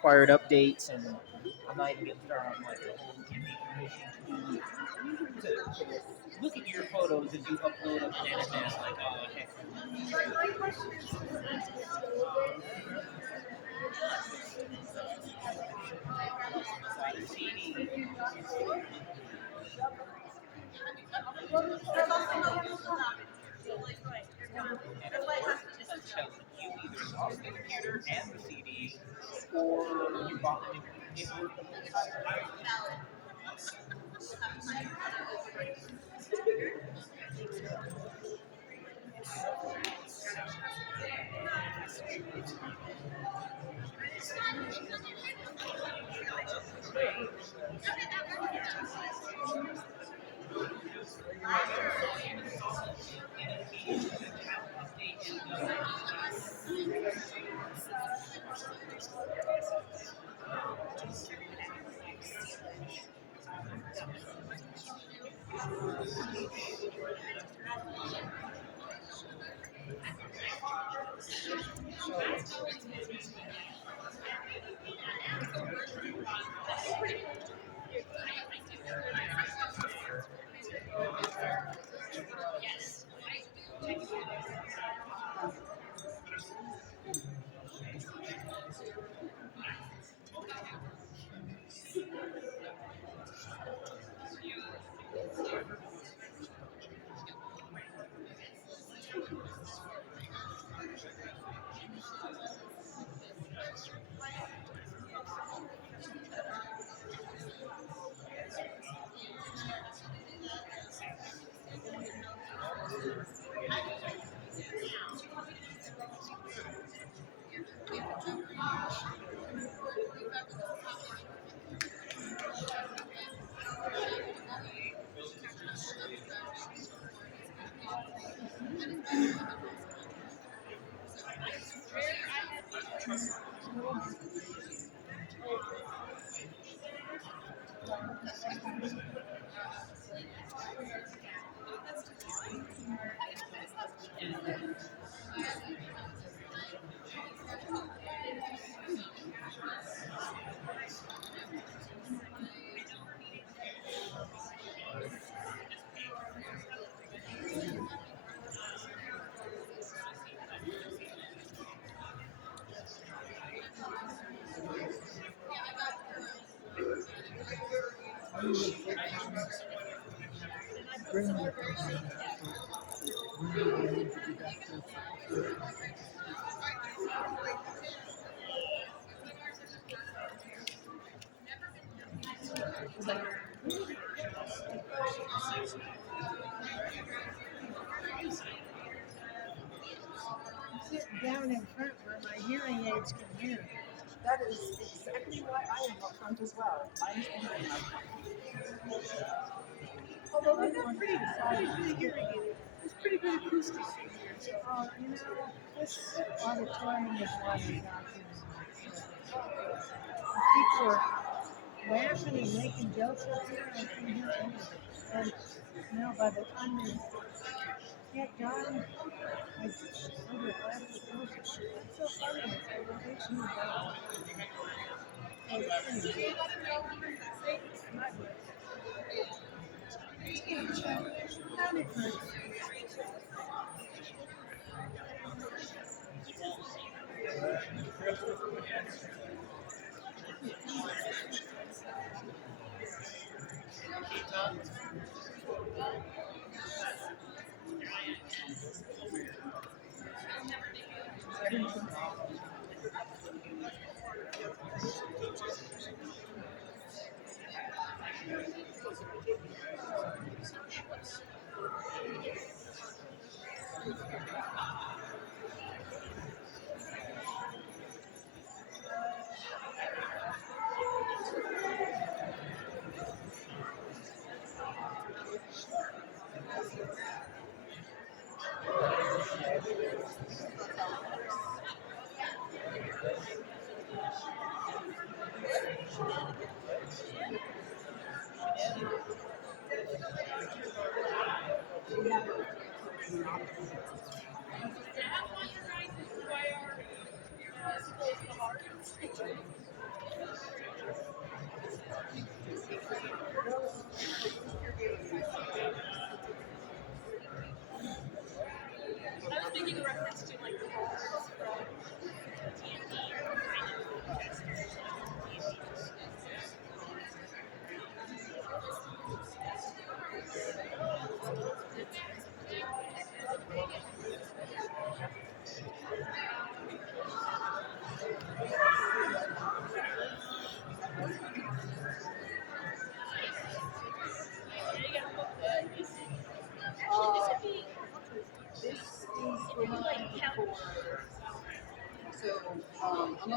required updates, and I'm not even getting started on like the whole giving permission to look at your photos as you upload them to NMS. Like, oh heck. But my question is, And of course, until you either lost the computer and the CD, or you bought the new paperwork of the entire. sit down in front where my hearing aids can hear. That is exactly why I am up front as well. Mine's behind me. Although we got pretty good hearing aids. There's pretty good acoustics in here. So, this auditorium is one of people are laughing and making jokes up here. I can hear anything. And now by the time they get done, I over the glasses closer. It's so funny. It makes me laugh. And anyway, not good. Not it hurts. Oh,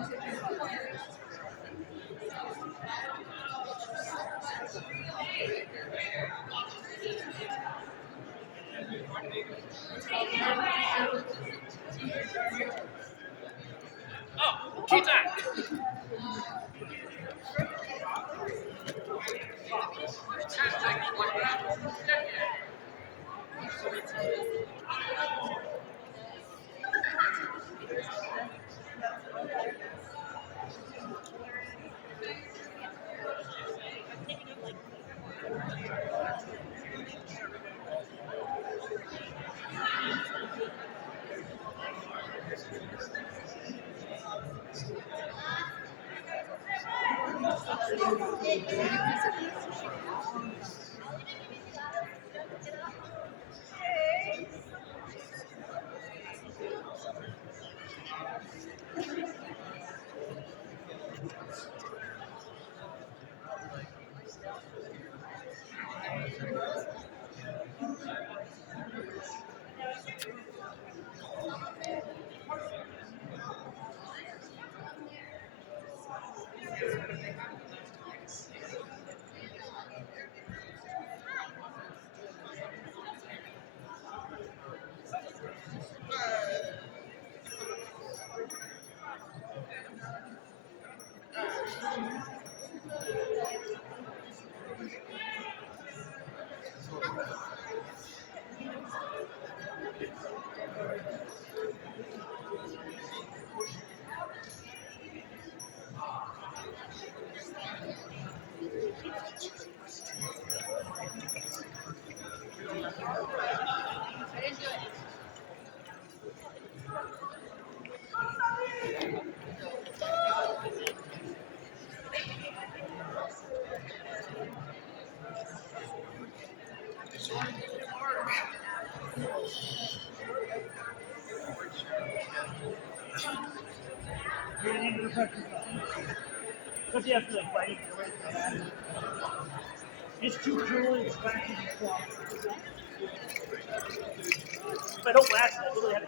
tea time! But you have to like bite your way through that. It's too cool, it's cracking the clock. If I don't last, I really have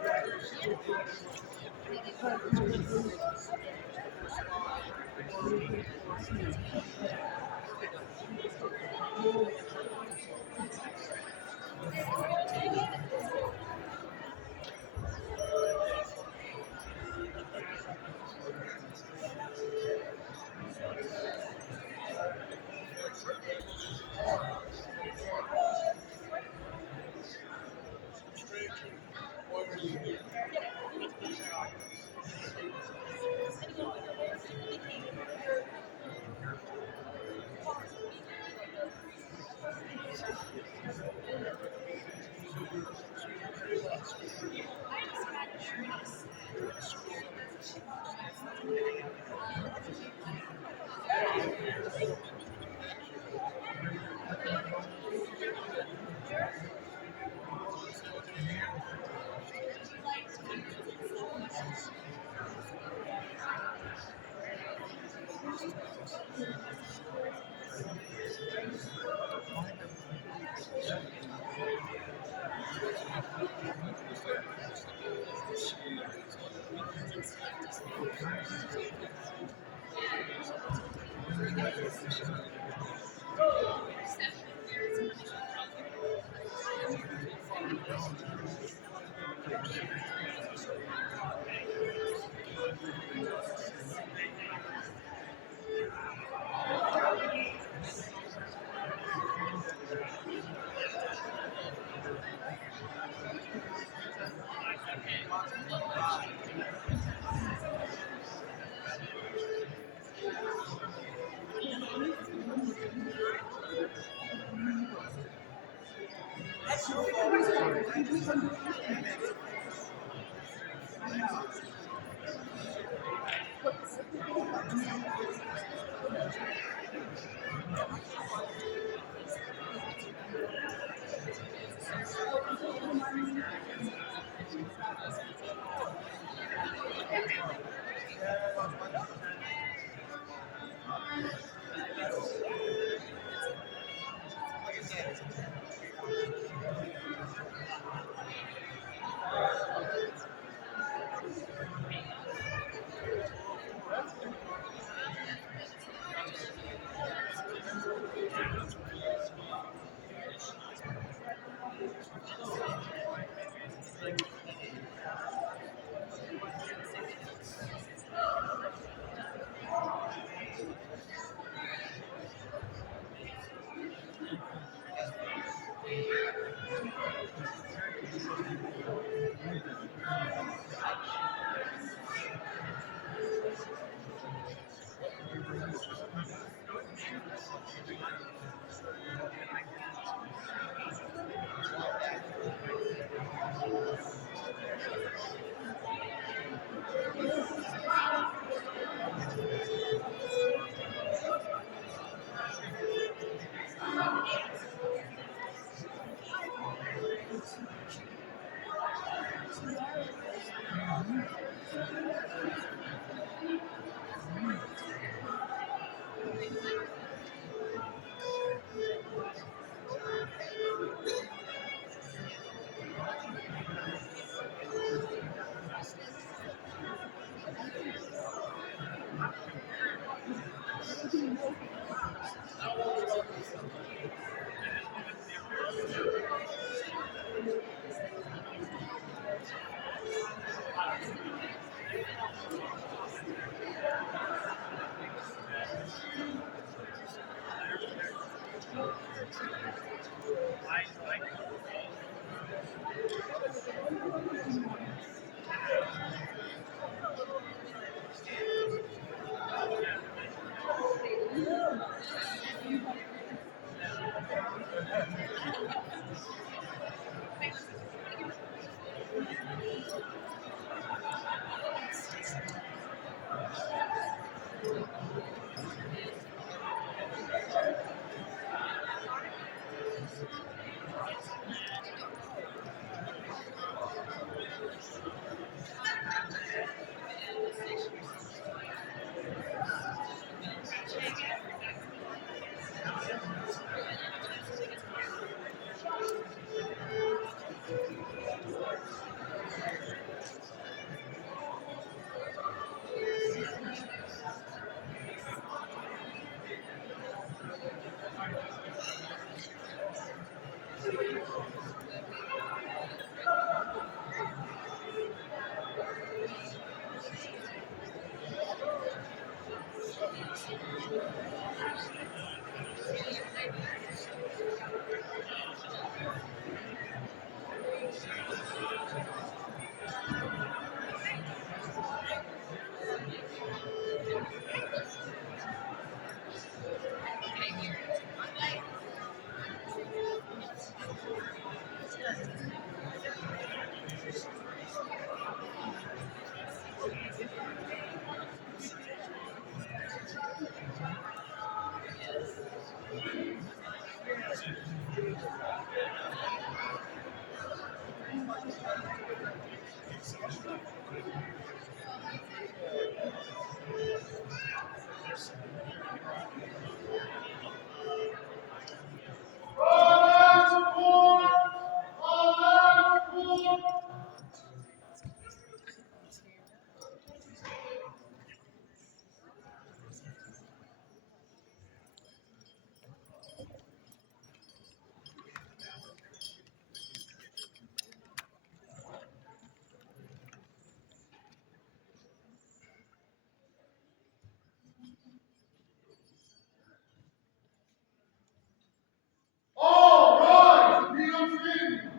All rise, be unfeigned,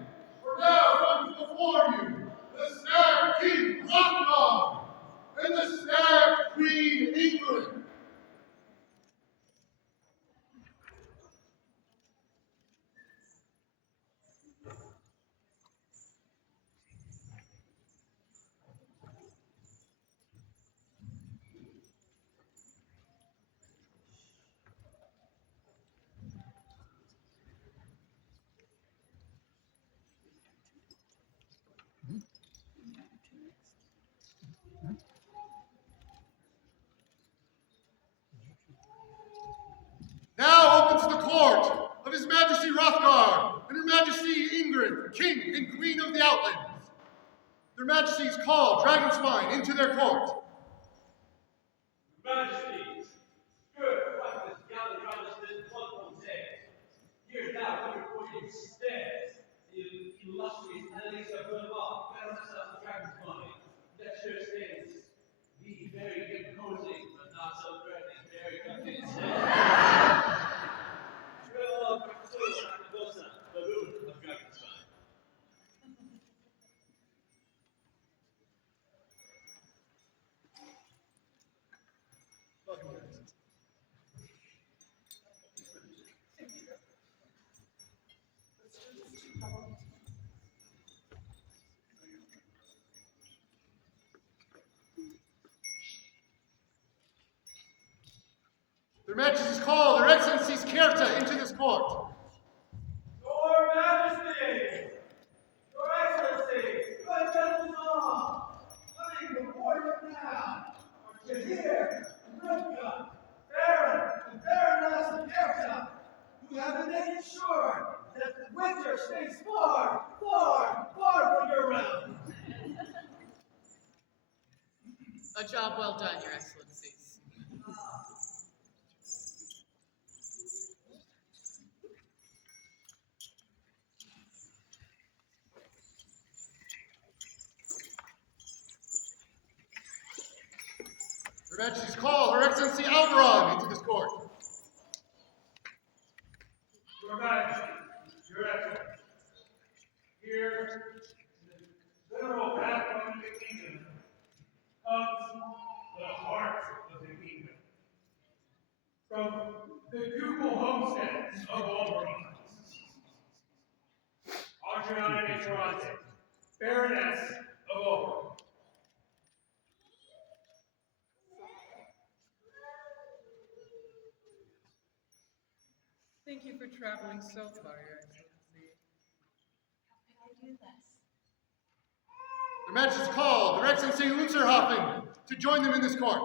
for now comes before you the Stag King Rockdog and the Stag Queen England. Now opens the court of His Majesty Hrothgar and Her Majesty Ingrid, King and Queen of the Outlands. Their Majesties call Dragonspine into their court. Majesties, good breakfast gathered around us this wonderful day. Here now, before you stands the illustrious Elisa Bernard, Baroness of Dragonsspine. That sure stands the very imposing, but not so threatening, very convincing. Well, Barbosa, the ruler of Dragonsspine. Their Majesties call Their Excellencies Kerta into this court. Your Majesty! Your Excellency! Good gentlemen all! Coming before you now are Jahir and Rivka, Baron and Baroness of Kerta, who have been making sure that the winter stays far, far, far from your realm. A job well done, Your Excellencies. Their Majesties call Her Excellency Alvaron into this court. Your Majesty, Your Excellency, here in the literal backbone of the kingdom comes the heart of the kingdom. From the ducal homesteads of Albany, Adriana Ferrante, Baroness of Albany. Thank you for traveling so far, Your Excellency. How could I do this? Their Majesties call Their Excellency Unserhoffen to join them in this court.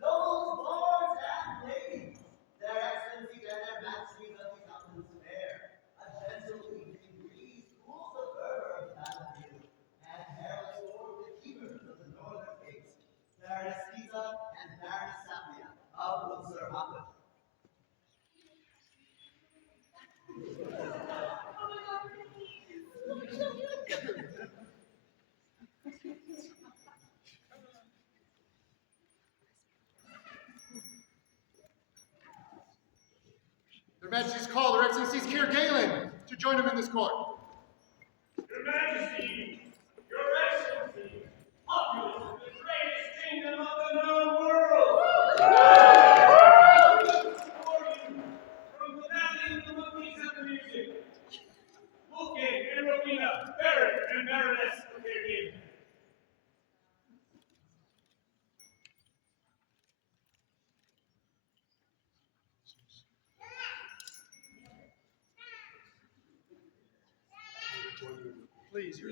Nobles, lords, and ladies, their excellencies and their majesties of the countenance fair, a gentle evening breeze cools the fervor of the battlefield, and heralds forth the keepers of the northern gates, Baroness Lisa and Baroness Sapia of Unserhoffen. Majesty's call Their Excellencies Keir Galen to join him in this court. Your Majesty, Your Excellency, populace of the greatest kingdom of the known world. Before you, from the valley of the monkeys and the music, Wolfgang and Rowena, Baron and Baroness of their game. Please, Your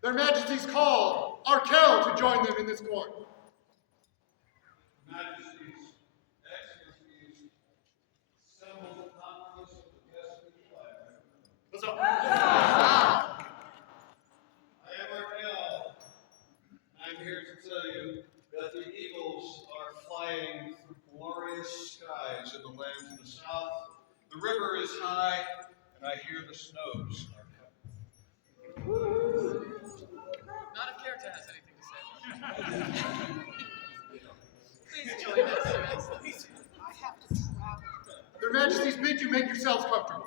Their Majesties call Arkell to join them in this court. Majesties, Excellencies, assembled the populace of the Destiny flag. What's up? I am Arkell. I'm here to tell you that the eagles are flying through glorious skies in the lands of the south. The river is high, and I hear the snows are coming. Not if Kerta has anything to say. Please join us, Your Excellency. I have to travel. Their Majesties bid you make yourselves comfortable.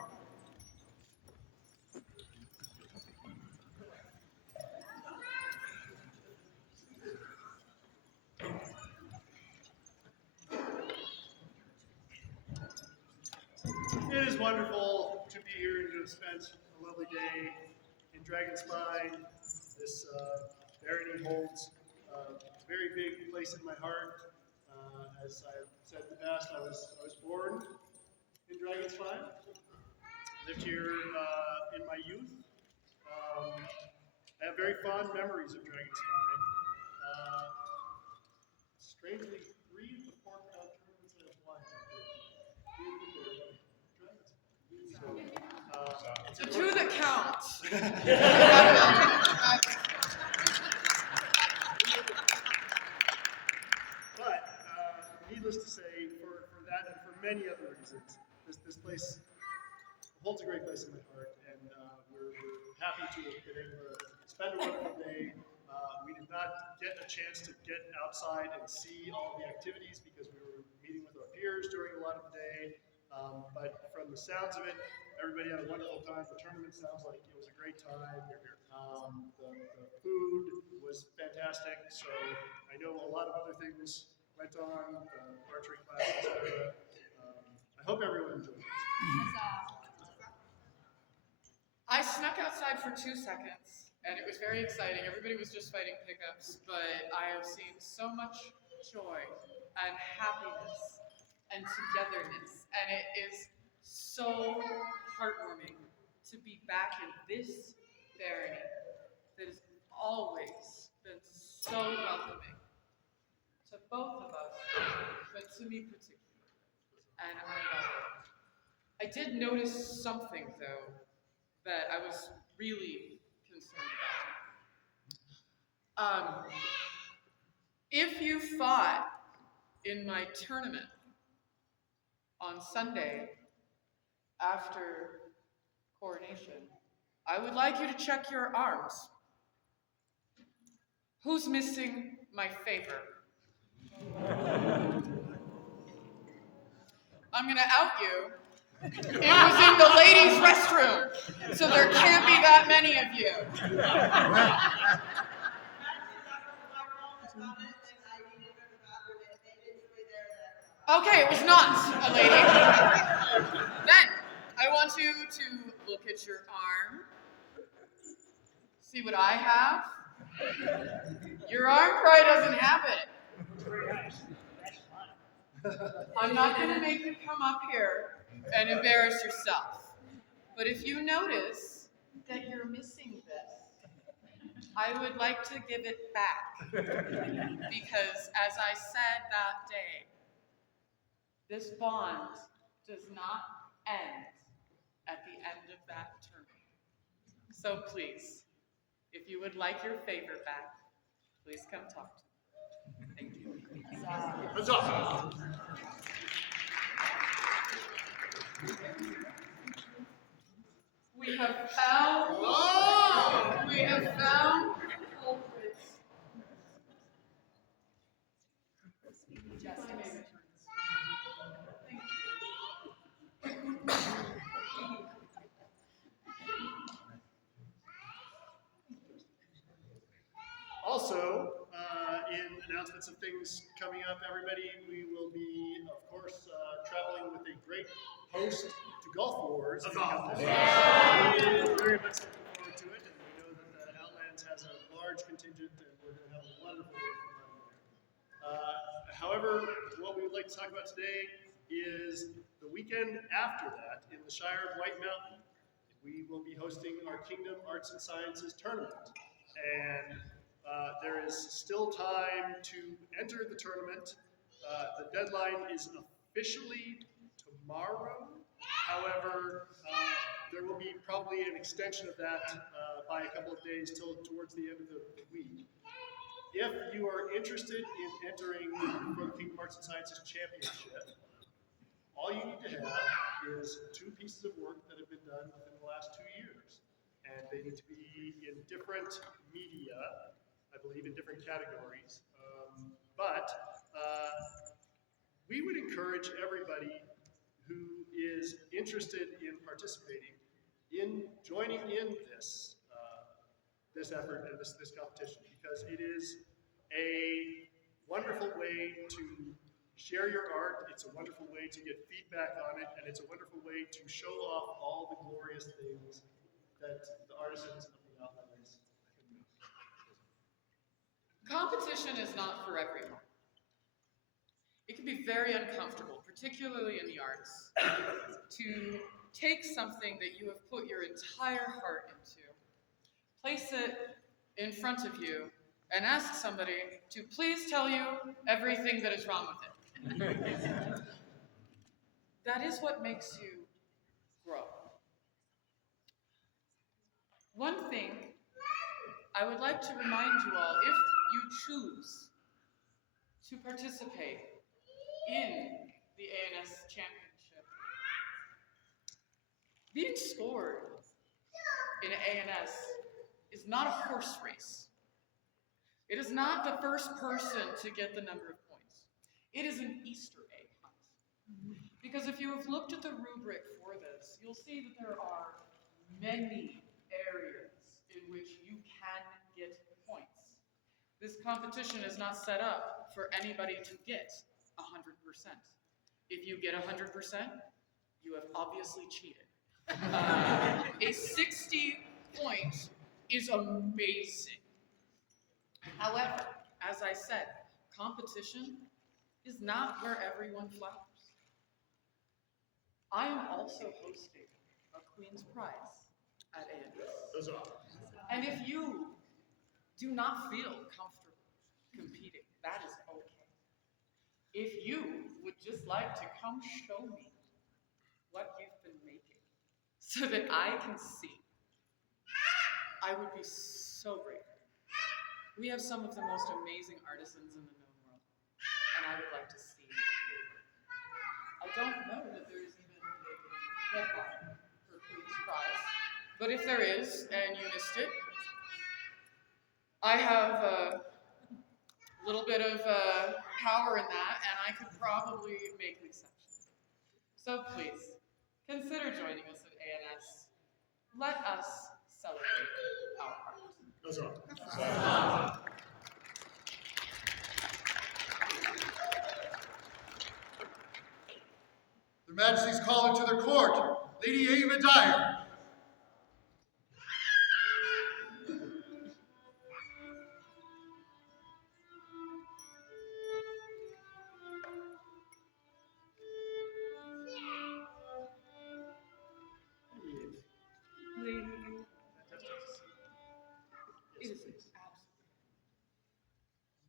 It is wonderful to be here and to have spent a lovely day in Dragonsspine. This barony holds a very big place in my heart. As I've said in the past, I was born in Dragonsspine. Lived here in my youth. I have very fond memories of Dragonsspine. Strangely, 3 of the 4 crown tournaments that I've won have been The two that count. But needless to say, for that and for many other reasons, this place holds a great place in my heart, and we're happy to have been able to spend a wonderful day. We did not get a chance to get outside and see all the activities because we were meeting with our peers during a lot of the day. But from the sounds of it, everybody had a wonderful time. The tournament sounds like it was a great time. The food was fantastic. So I know a lot of other things went on, archery class, etc. I hope everyone enjoyed it. I snuck outside for 2 seconds, and it was very exciting. Everybody was just fighting pickups, but I have seen so much joy and happiness and togetherness, and it is so heartwarming to be back in this barony that has always been so welcoming to both of us, but to me particularly, and I love it. I did notice something, though, that I was really concerned about. If you fought in my tournament on Sunday after coronation, I would like you to check your arms. Who's missing my favor? I'm gonna out you. It was in the ladies' restroom, so there can't be that many of you. Okay, it was not a lady. Then, I want you to look at your arm. See what I have? Your arm probably doesn't have it. I'm not going to make you come up here and embarrass yourself. But if you notice that you're missing this, I would like to give it back. Because as I said that day, this bond does not end at the end of that term. So please, if you would like your favor back, please come talk to me. Thank you. What's up? We have found culprits. announcements of things coming up, everybody. We will be, of course, traveling with a great host to Golf Wars. Very much looking forward to it, and we know that the Outlands has a large contingent, and we're going to have a wonderful time there. However, what we would like to talk about today is the weekend after that in the Shire of White Mountain. We will be hosting our Kingdom Arts and Sciences tournament, and there is still time to enter the tournament. The deadline is officially tomorrow. However, there will be probably an extension of that by a couple of days towards the end of the week. If you are interested in entering for the Kingdom Arts and Sciences Championship, all you need to have is 2 pieces of work that have been done within the last 2 years. And they need to be in different media, I believe in different categories. But we would encourage everybody who is interested in participating in joining in this effort and this competition, because it is a wonderful way to share your art. It's a wonderful way to get feedback on it, and it's a wonderful way to show off all the glorious things that the artisans of the Outlands can do. Competition is not for everyone. It can be very uncomfortable, particularly in the arts, to take something that you have put your entire heart into, place it in front of you, and ask somebody to please tell you everything that is wrong with it. That is what makes you grow. One thing I would like to remind you all, if you choose to participate in the ANS Championship, being scored in ANS is not a horse race. It is not the first person to get the number of points. It is an Easter egg hunt. Because if you have looked at the rubric for this, you'll see that there are many areas in which you can get points. This competition is not set up for anybody to get 100%. If you get 100%, you have obviously cheated. A 60 point is amazing. However, as I said, competition is not where everyone flowers. I am also hosting a Queen's Prize at ANS. And if you do not feel comfortable competing, that is okay. If you would just like to come show me what you've been making so that I can see, I would be so grateful. We have some of the most amazing artisans in the known world, and I would like to see your work. I don't know that there is even a deadline for Queen's Prize, but if there is, and you missed it, I have a little bit of power in that, and I could probably make an exception. So please, consider joining us at ANS. Let us celebrate our art. Those are. Their Majesties call into their court Lady Ava Dyer.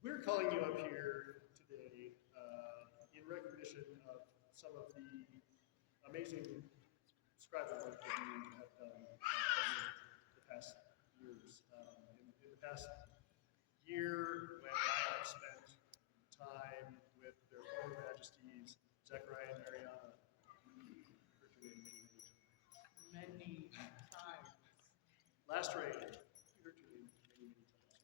We're calling you up here today in recognition of some of the amazing scribal work that you have done over the past years. In the past year, when I have spent time with their former majesties, Zechariah and Ariana, Many times. last reign, you heard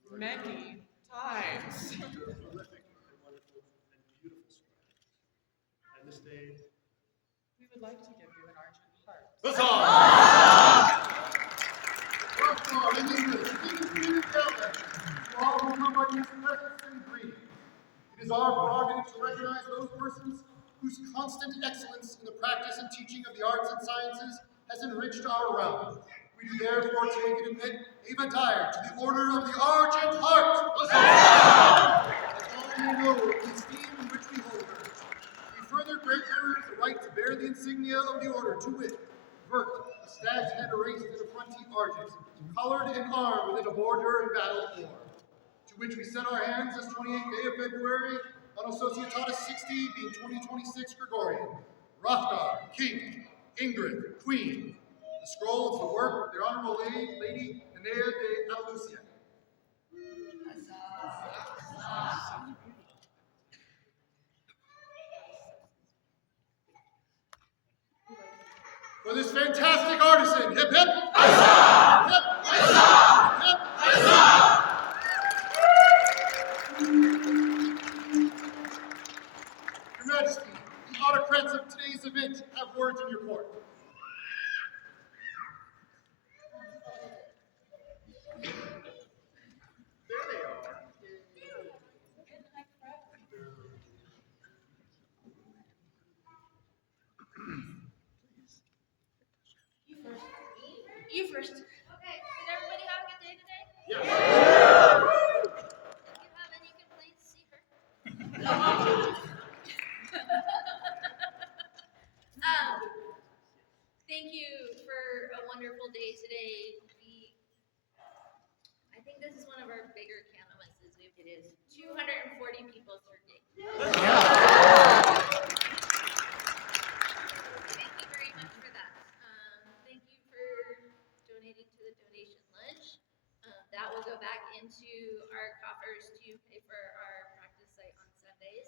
your name many times. Many times. You're a prolific and wonderful and beautiful scribe. And this day, We would like to give you an argent heart. Welcome in English, ladies and gentlemen, to all who come by these presents and greetings. our prerogative to recognize those persons whose constant excellence in the practice and teaching of the arts and sciences has enriched our realm. We do therefore take and admit Ava Dyer to the Order of the Argent Heart. That all may know of the esteem in which we hold her. We further grant her the right to bear the insignia of the order, to wit, vert, a stag's head erased in a fronty argent, colored and armed within a border and battle war. To which we set our hands this 28th day of February, on Associatatis 60, being 2026 Gregorian. Hrothgar, King, Ingrid, Queen. The scroll is the work of the Honorable Lady Enea de Andalusia. For this fantastic artisan, hip hip! Hip hip! Hip hip! Your Majesty, the autocrats of today's event have words in your court. There they are. You first. Okay, did everybody have a good day today? Yes. If you have any complaints, see her. Thank you for a wonderful day today. I think this is one of our bigger candlemasses. It is 240 people per day. Thank you very much for that. Thank you for donating to the donation lunch. That will go back into our coffers to pay for our practice site on Sundays.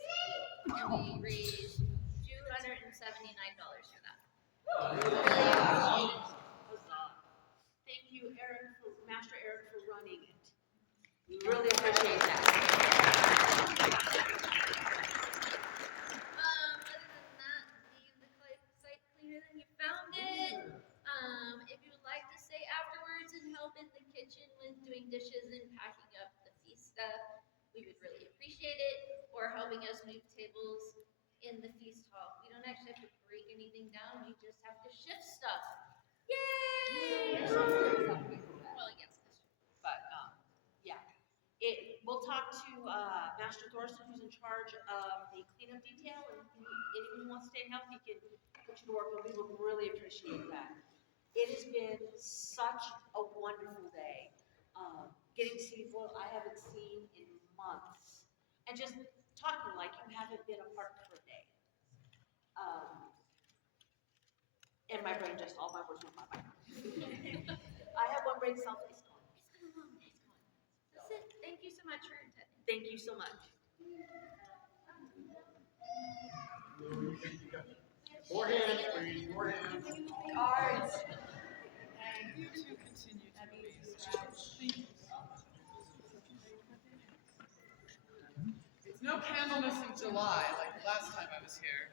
And we raised $279 for that. Really appreciate it. Thank you, Master Eric, for running it. We really appreciate that. Other than that, leave the site cleaner than you found it. If you would like to stay afterwards and help in the kitchen with doing dishes and packing up the feast stuff, we would really appreciate it. Or helping us move tables in the feast hall. We don't actually have to break anything down, we just have to shift stuff. Yay! Well, yes, that's true. But, yeah. We'll talk to Master Thorson, who's in charge of the cleanup detail, and anyone who wants to stay and help, he can put you to work, but we would really appreciate that. It has been such a wonderful day. Getting to see people I haven't seen in months, and just talking like you haven't been apart for a day. And my brain just, all my words went my mind. I have one brain cell, it's gone. It's been a long day. That's it. Thank you so much for attending. Thank you so much. More hands, please. More hands. Guards. And you two continue to please. Thank you. It's no Candlemas in July like the last time I was here.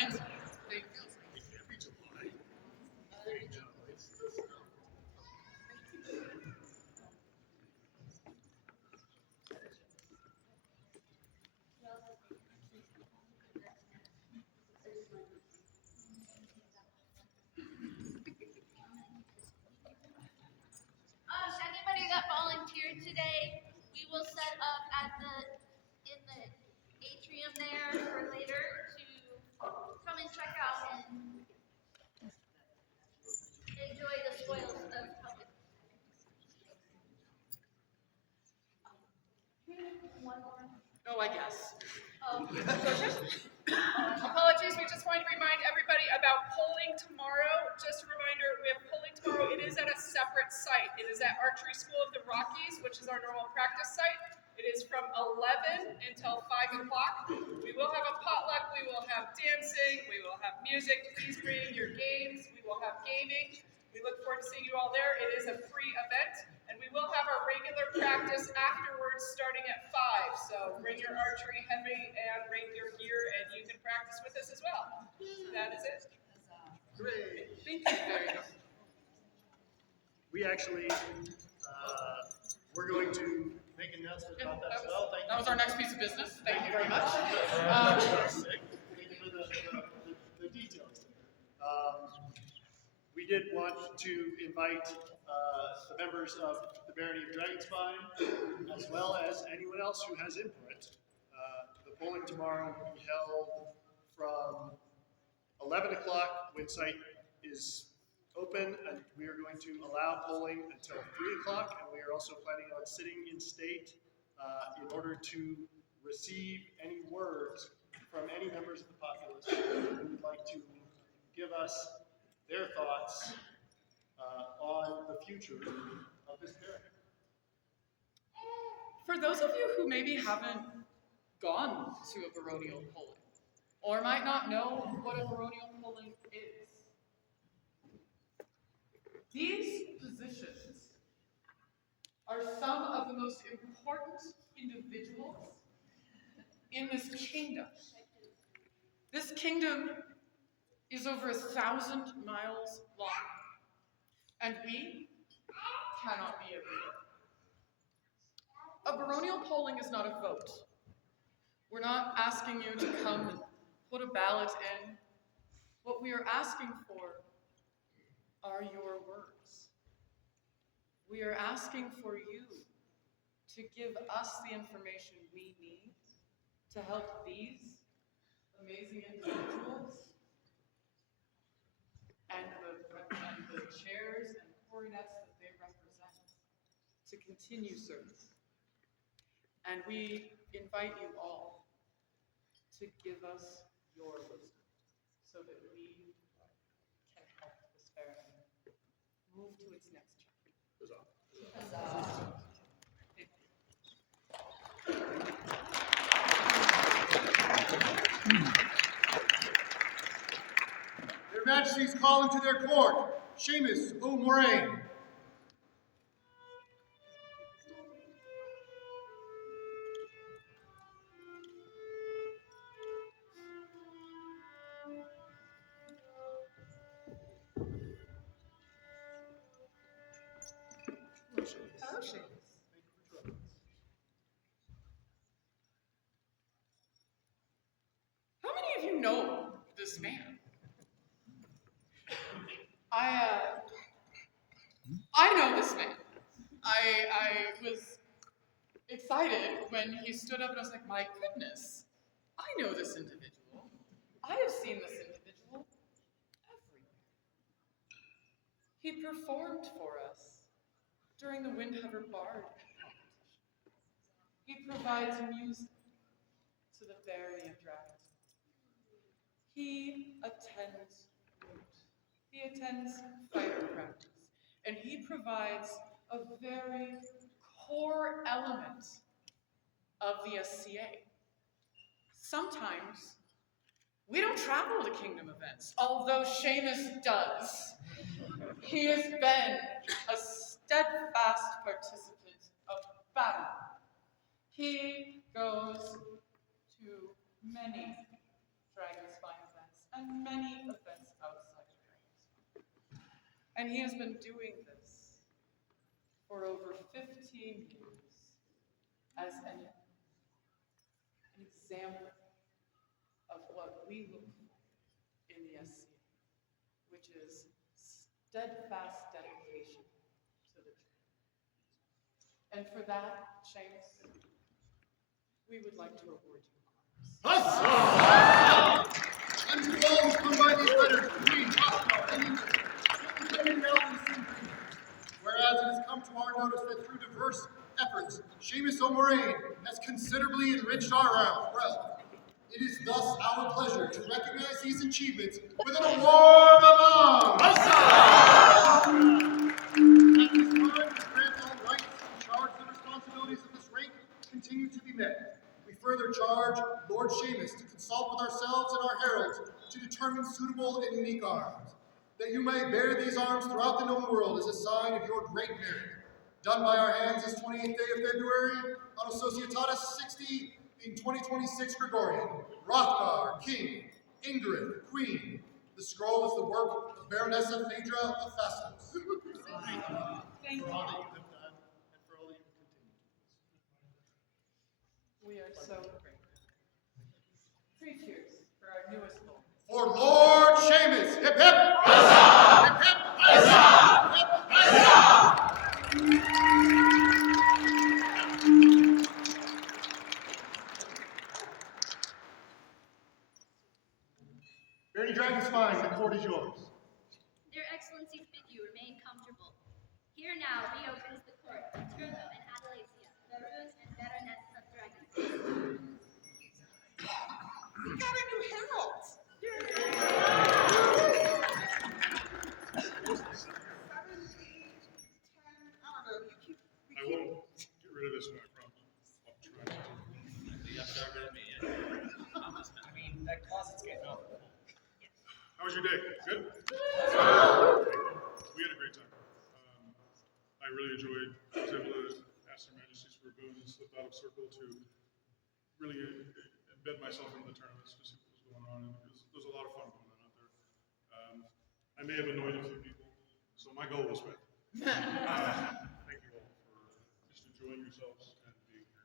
And thank you. Anybody that volunteered today, we will set up in the atrium there for later to come and check out and enjoy the spoils of public. One more. Oh, I guess. Oh. Apologies, we just wanted to remind everybody about polling tomorrow. Just a reminder, we have polling tomorrow. It is at a separate site. It is at Archery School of the Rockies, which is our normal practice site. It is from 11 until 5 o'clock. We will have a potluck, we will have dancing, we will have music. Please bring your games, we will have gaming. We look forward to seeing you all there. It is a free event, and we will have our regular practice afterwards starting at 5. So bring your archery heavy and bring your gear, and you can practice with us as well. So that is it. Great. Thank you very much. We actually, we're going to make an announcement about that as well. Thank That was our next piece of business. Thank you very much. Thank you for the details. We did want to invite the members of the Barony of Dragonspine, as well as anyone else who has input. The polling tomorrow will be held from 11 o'clock when site is open, and we are going to allow polling until 3 o'clock, and we are also planning on sitting in state in order to receive any words from any members of the populace who would like to give us their thoughts on the future of this barony. For those of you who maybe haven't gone to a baronial polling, or might not know what a baronial polling is, these positions are some of the most important individuals in this kingdom. This kingdom is over 1,000 miles long, and we cannot be everywhere. A baronial polling is not a vote. We're not asking you to come and put a ballot in. What we are asking for are your words. We are asking for you to give us the information we need to help these amazing individuals and the chairs and coronets that they represent to continue service. And we invite you all to give us your wisdom so that we can help this barony move to its next chapter. Their Majesties call into their court Seamus O'Moraine. Hello, Seamus. How many of you know this man? I know this man. I was excited when he stood up and I was like, my goodness, I know this individual. I have seen this individual everywhere. He performed for us during the Windhover Bard competition. He provides music to the Barony of Dragons. He attends moot. He attends fighter practice. And he provides a very core element of the SCA. Sometimes we don't travel to Kingdom events, although Seamus does. He has been a steadfast participant of battle. He goes to many Dragonsspine events and many events outside of Dragonsspine. And he has been doing this for over 15 years as an example of what we look for in the SCA, which is steadfast dedication to the truth. And for that, Seamus, we would like to award you honors. Unto all who come by these letters, Queen, Hostile, and whereas it has come to our notice that through diverse efforts, Seamus O'Moraine has considerably enriched our realm. It is thus our pleasure to recognize these achievements with an award of arms. At this time, to grant all rights and charge the responsibilities of this rank continue to be met. We further charge Lord Seamus to consult with ourselves and our heralds to determine suitable and unique arms. That you may bear these arms throughout the known world is a sign of your great merit. Done by our hands this 28th day of February, on Societatis 60, being 2026 Gregorian. Hrothgar, King, Ingrid, Queen. The scroll is the work of Baronessa Phaedra of Fastos. Thank you. For all that you have done and for all that you will continue to do. We are so grateful. 3 cheers for our newest goal. For Lord Seamus. Hip hip. Huzzah! Hip hip. Huzzah! Hip hip. Huzzah! Bernie Dragonsspine, the court is yours. Their Excellencies bid you remain comfortable. Here now reopens the court of Turlo and Adelasia, Baroon and Baroness of Dragonsspine. We got a new herald. 7, 8, 10, I don't know. I won't get rid of this one, I promise. I'll try not to. You got sharper than me. I mean, that closet's getting old. How was your day? Good? We had a great time. I really enjoyed, I was able to ask Their Majesties for a boon and slip out of circle to really embed myself in the tournaments to see what was going on. And there was a lot of fun going on out there. I may have annoyed a few people, so my goal was met. Thank you all for just enjoying yourselves and being here.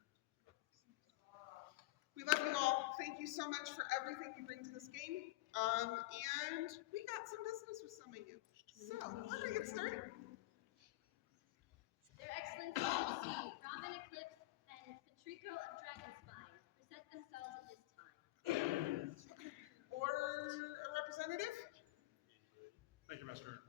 We love you all. Thank you so much for everything you bring to this game. And we got some business with some of you. So, we're going to get started. Their Excellencies, Robin Eclipse and Patrico of Dragonsspine, present themselves at this time. Or a representative? Thank you, Master.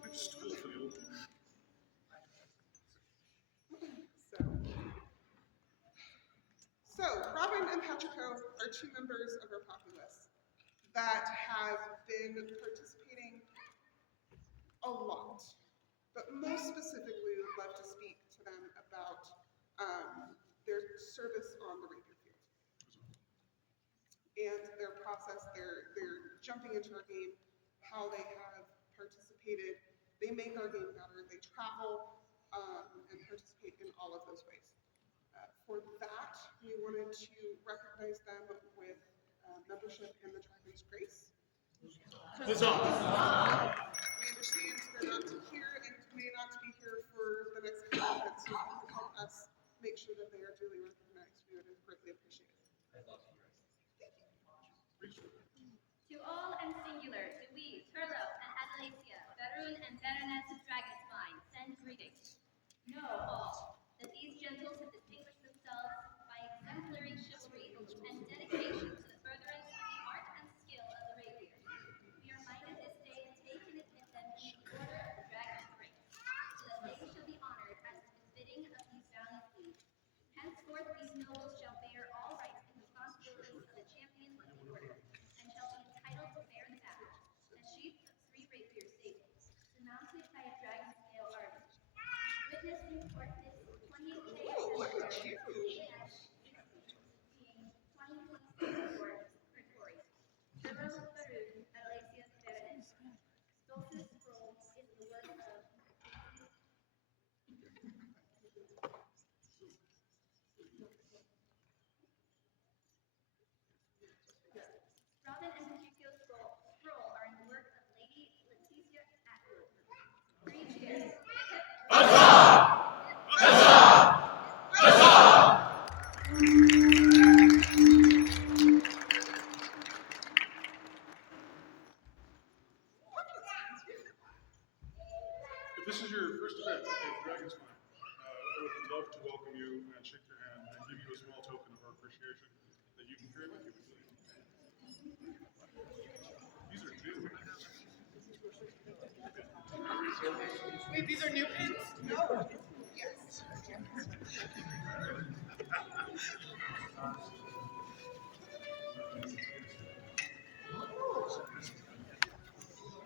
I just stole for the old people. So, Robin and Patrico are 2 members of our populace that have been participating a lot. But most specifically, we would love to speak to them about their service on the rapier field. And their process, they're jumping into our game, how they have participated. They make our game better, they travel and participate in all of those ways. For that, we wanted to recognize them with membership in the Dragon's Grace. Huzzah! We understand they're not here and may not be here for the next couple of minutes, so if you can help us make sure that they are duly recognized, we would greatly appreciate it. I love you. To all and singular, Louise, Turlo, and Adelasia, Baroon and Baroness of Dragonsspine, send greetings. Know all that these gentles have distinguished themselves by exemplary chivalry and dedication to the furtherance of the art and skill of the rapier. We are minded this day to take and admit them into the order of the Dragon's Grace, so that they shall be honored as befitting of these valiant deeds. Henceforth these nobles shall bear all rights and responsibilities of the champions of the order, and shall be entitled to bear the badge, a sheath of 3 rapier sabres, surmounted by a dragon scale army. Witness in court this 28th day of February, being 2024 Gregorian. Several Baroon, Adelasia Baroness. Stolz's scroll is the work of Robin and Patrico's scroll are in the work of Lady Leticia Atwood. 3 cheers. If this is your first event at Dragonsspine, I would love to welcome you and shake your hand and give you a small token of our appreciation that you can carry with you. These are new. Wait, these are new pins? No. Yes.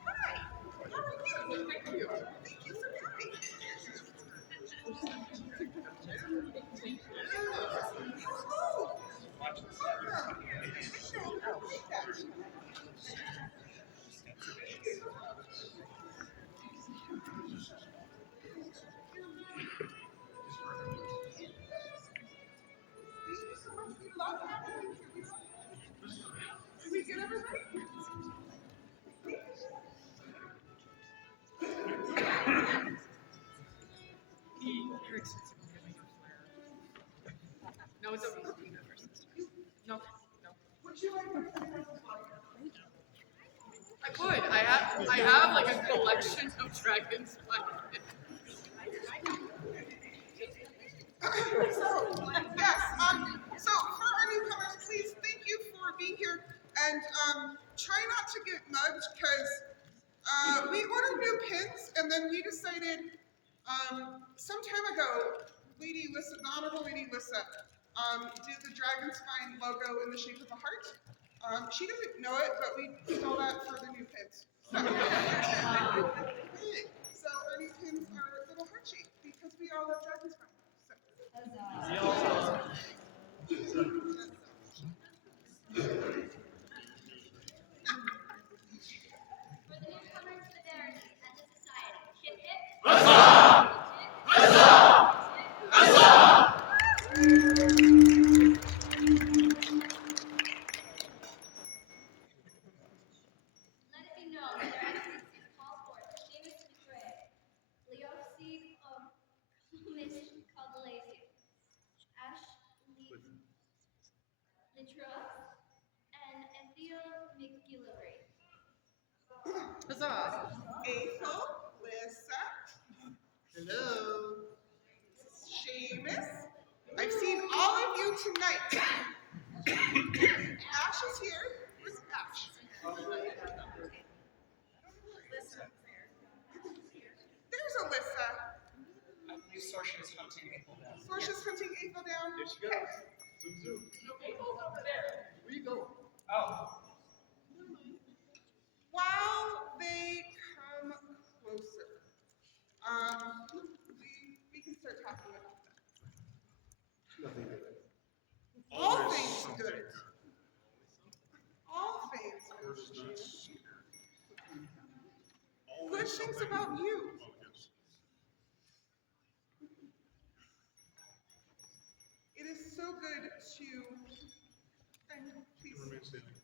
Hi. How are you? Thank you. Thank you for coming. Hello. you, everybody. You're expensive. No, it's okay. You go first this time. No, no. Would you like to say something? I would. I have like a collection of Dragonsspine. So, yes, so for our newcomers, please thank you for being here, and try not to get mugged, because we ordered new pins, and then we decided some time ago, Lady Lissa, the Honorable Lady Lissa, did the Dragonspine logo in the shape of a heart. She doesn't know it, but we stole that for the new pins. So, so our new pins are little heart shaped because we all love Dragonspine. For the newcomers, the Barons, and the society. Hip hip. Let it be known that their excellencies call forth Seamus McRae, Leofsig of Miss Caldalacia, Ash Litros, and Ethio McGillivray. Huzzah! Ethel, Lissa, Hello. Seamus. I've seen all of you tonight. Ash is here. Where's Ash? There's Alyssa. Sorcia's hunting people down. Portia's hunting Ethel down. There she goes. Zoom, zoom. April's over there. Where you going? Oh. While they come closer, we can start talking about that. Nothing good. All Always things something good. All things good. Always Good things something. about you. Oh, yes. It is so good to, and please, Remain standing.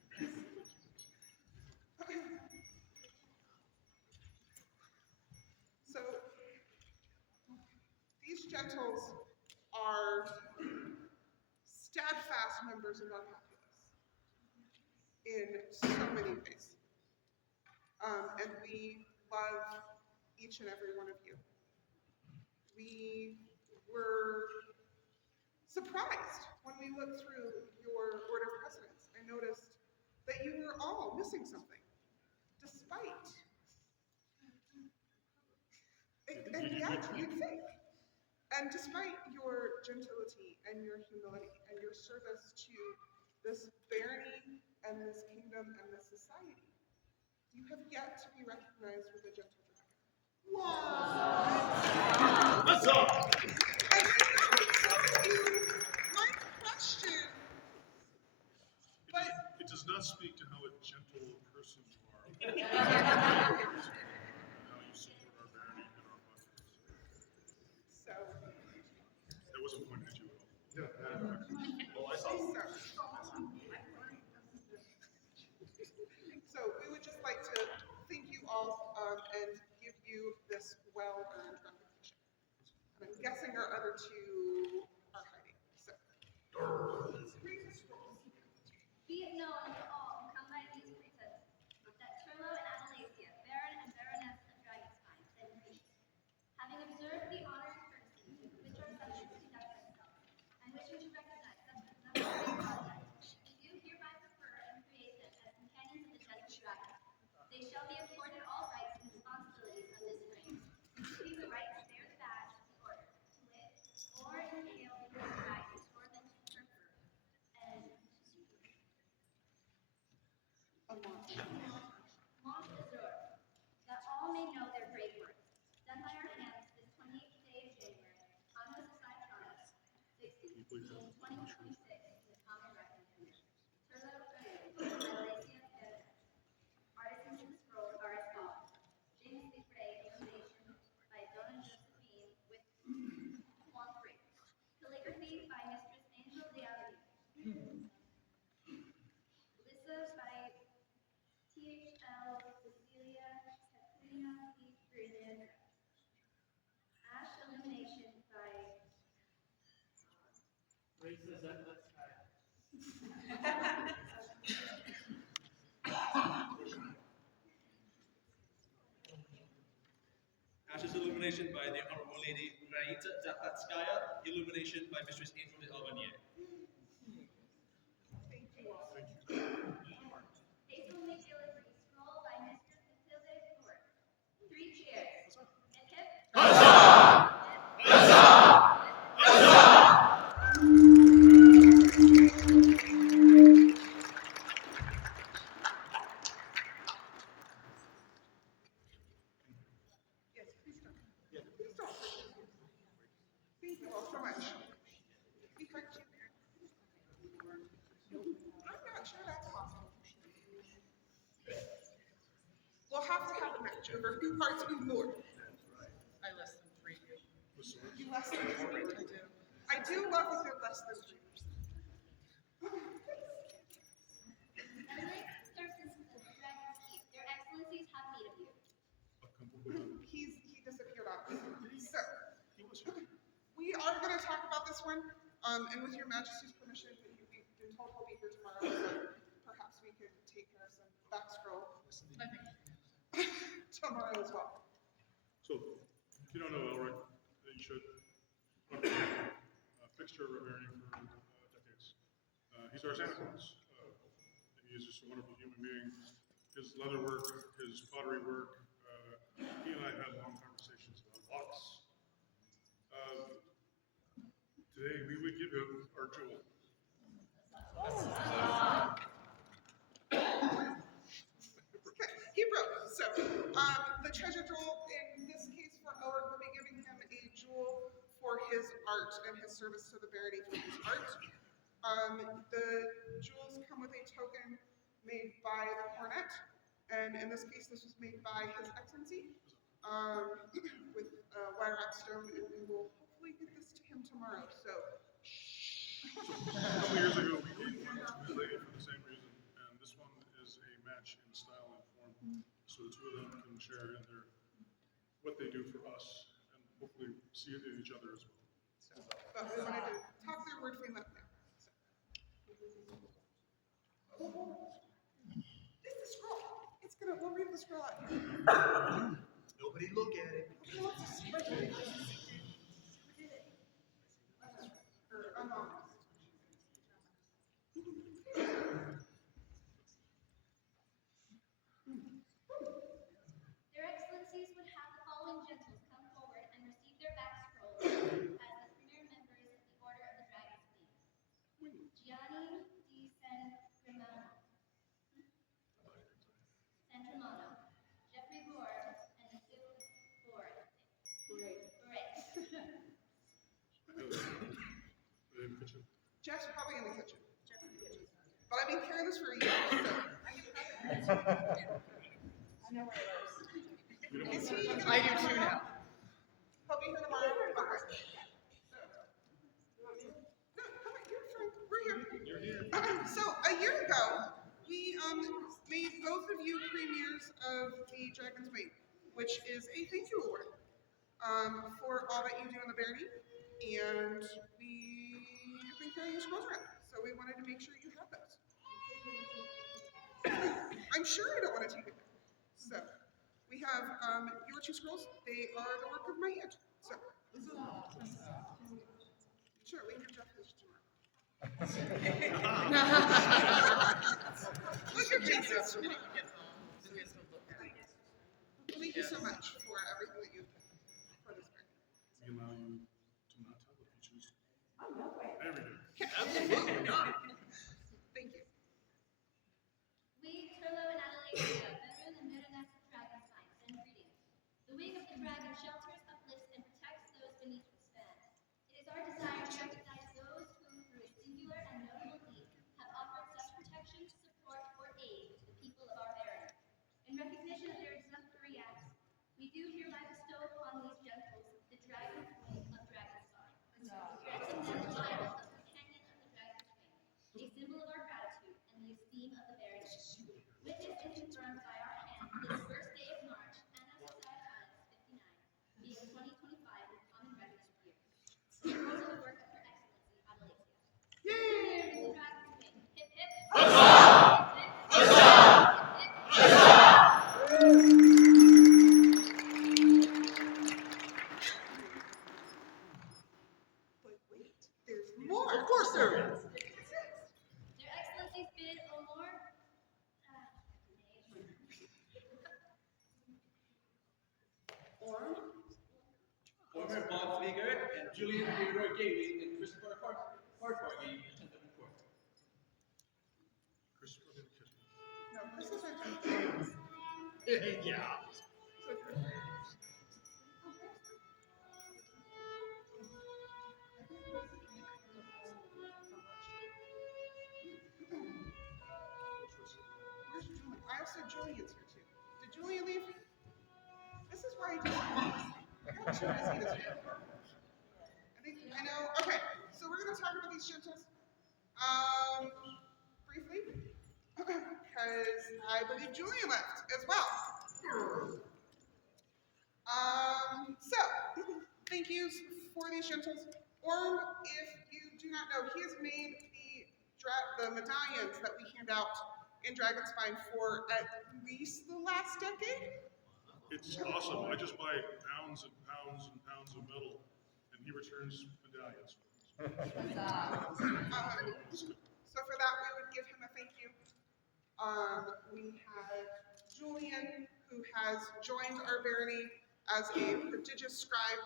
so these gentles are steadfast members of our populace in so many ways. And we love each and every one of you. We were surprised when we looked through your order of precedence and noticed that you were all missing something, despite, and yet you'd think, and despite your gentility and your humility and your service to this barony and this kingdom and this society, you have yet to be recognized with a gentle dragon. Huzzah! And I know some of you might question, but It does not speak to how a gentle person you are. How you support our barony and our populace. so, That wasn't pointed at you at all. Oh, I saw. so we would just like to thank you all and give you this well-earned recognition. And I'm guessing our other two are hiding. So, read the scrolls. Be it known to all who come by these pretenses, that Turlo and Adelasia, Baron and Baroness of Dragonspine, and Queen, having observed the honor and courtesy with which our subjects conduct themselves, and wishing to recognize such exemplary conduct, do hereby prefer and create them as companions of the gentle dragon. They shall be accorded all rights and responsibilities of this reign, including the right to bear the badge of the order, to wit, or inhale this dragon, torment, prefer, and Mont Azur, that all may know their great work, done by our hands this 28th day of January, Anno Societatis 60, being 2026, in the common reckoning. Turlo Baron, Adelasia Baron. Artisans of the scrolls are as follows: James McRae, illumination by Donna Josephine with font break. Calligraphy by Mistress Angel de Avenue. Lissa by Ashes illumination by the Honorable Lady Raita Zapatskaya, illumination by Mistress Angel de Albanier. Thank you all. Hazel McGillicuddy, scroll by Mr. Cecile Thorpe. 3 cheers. Hip hip. Yes, please don't. Please don't. Thank you all so much. We hurt you there. I'm not sure that's possible. We'll have to have a match over who parts who more. I less than 3 you. You less than three. I do. I do love a good less than 3. Emily Thurston's Dragon's Keep. Their Excellencies have need of you. He disappeared on us. So, we are going to talk about this one, and with your Majesty's permission, we've been told he'll be here tomorrow, so perhaps we could take care of some back scroll I think. tomorrow as well. So, if you don't know Elric, you should. Fixture of Bavarian for decades. He's our Santa Claus. He is just a wonderful human being. His leather work, his pottery work, he and I had long conversations about lots. Today, we would give him our jewel. Okay, he broke. So, the treasure jewel, in this case for Elric, will be giving him a jewel for his art and his service to the Barony for his art. The jewels come with a token made by the Cornet, and in this case, this was made by His Excellency with wire-wrapped stone, and we will hopefully get this to him tomorrow. So, A couple years ago, we gave one to his lady for the same reason, and this one is a match in style and form. So the two of them can share in their what they do for us, and hopefully see it in each other as well. but we wanted to talk their word between them now. This is the scroll. We'll read the scroll out here. Nobody look at it. Their Excellencies would have the following gentles come forward and receive their back scrolls as the premier members of the Order of the Dragonsspine. Gianni di Santramano, Jeffrey Gore, and Phil Ford. In the kitchen. Jeff's probably in the kitchen. But I've been carrying this for a year, so. I know where it is. Is he gonna I be do too tomorrow? now. He'll be here tomorrow? Okay. No, come on, you're fine. We're here. You're here. So, a year ago, we made both of you premiers of the Dragonsspine, which is a thank you award for all that you do in the Barony, and we have been carrying your scrolls around, so we wanted to make sure you have those. I'm sure you don't want to take it back. So, we have your 2 scrolls. They are the work of my hand. So, sure, we can have Jeff his tomorrow. Look at Jesus. Thank you so much for everything that you've done for this Barony. We allow you to not tell if you choose. Oh, no way. There we go. Absolutely not. Thank you. We, Turlo and Adelaide, veteran and Meredith Dragonspine, send greetings. The wing of the dragon shelters, uplifts, and protects those beneath its span. It is our desire to recognize those who, through a singular and notable deed, have offered such protection, support, or aid to the people of our barony. In recognition of their exemplary acts, we do hereby bestow upon these gentles the Dragon's Wing of Dragonspine, granting them the title of Companion of the Dragon's Wing. Yeah. Where's Julie? I also Julian's here too. Did Julian leave? This is why I do things. How too busy this year. I know. Okay, so we're gonna talk about these shuntles briefly because I believe Julian left as well. So thank yous for these shuntles. Or if you do not know, he has made the medallions that we hand out in Dragonspine for at least the last decade. It's awesome. I just buy pounds and pounds and pounds of metal, and he returns medallions. So for that, we would give him a thank you. We have Julian, who has joined our barony as a prodigious scribe,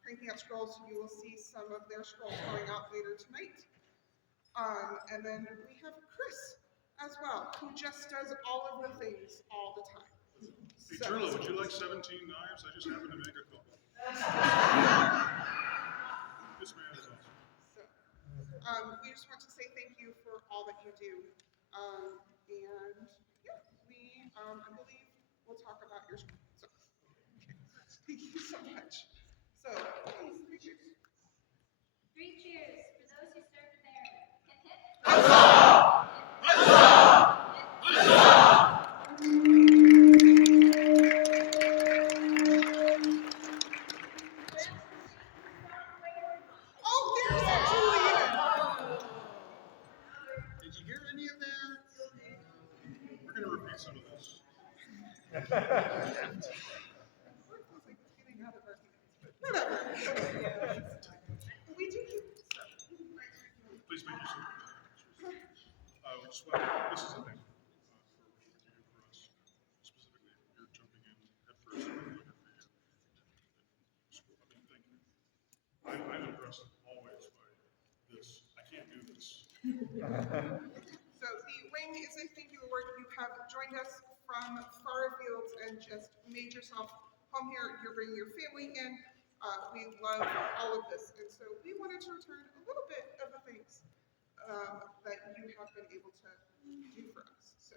cranking out scrolls. You will see some of their scrolls going out later tonight. And then we have Chris as well, who just does all of the things all the time. Hey, Turlo, would you like 17 knives? I just happened to make a couple. This man is awesome. So, we just want to say thank you for all that you do. And yeah, I believe we'll talk about your school. So, okay. Thank you so much. So, please, 3 cheers. 3 cheers for those who served the Baron. Hip hip. Oh, there's Julian! Did you hear any of that? We're going to repeat some of this. It feels like it's getting out of our hands, but whatever. We do keep stuff. Please make your seat. We just want this is the thing for what you do for us. Specifically, if you're jumping in head first, we're looking for you. I mean, thank you. I'm impressed always by this. I can't do this. So the ring is a thank you award. You have joined us from far fields and just made yourself home here. You're bringing your family in. We love all of this. And so we wanted to return a little bit of the things that you have been able to do for us. So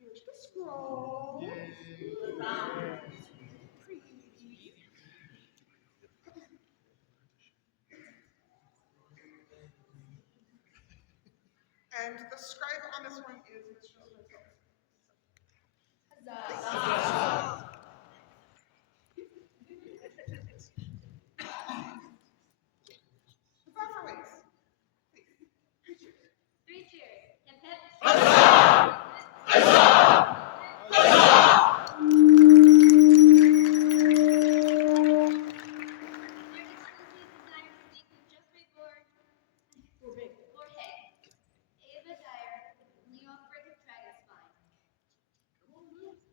here's the scroll. And the scribe on this one is Mistress herself. Huzzah for Wings. Please. 3 cheers. Hip hip.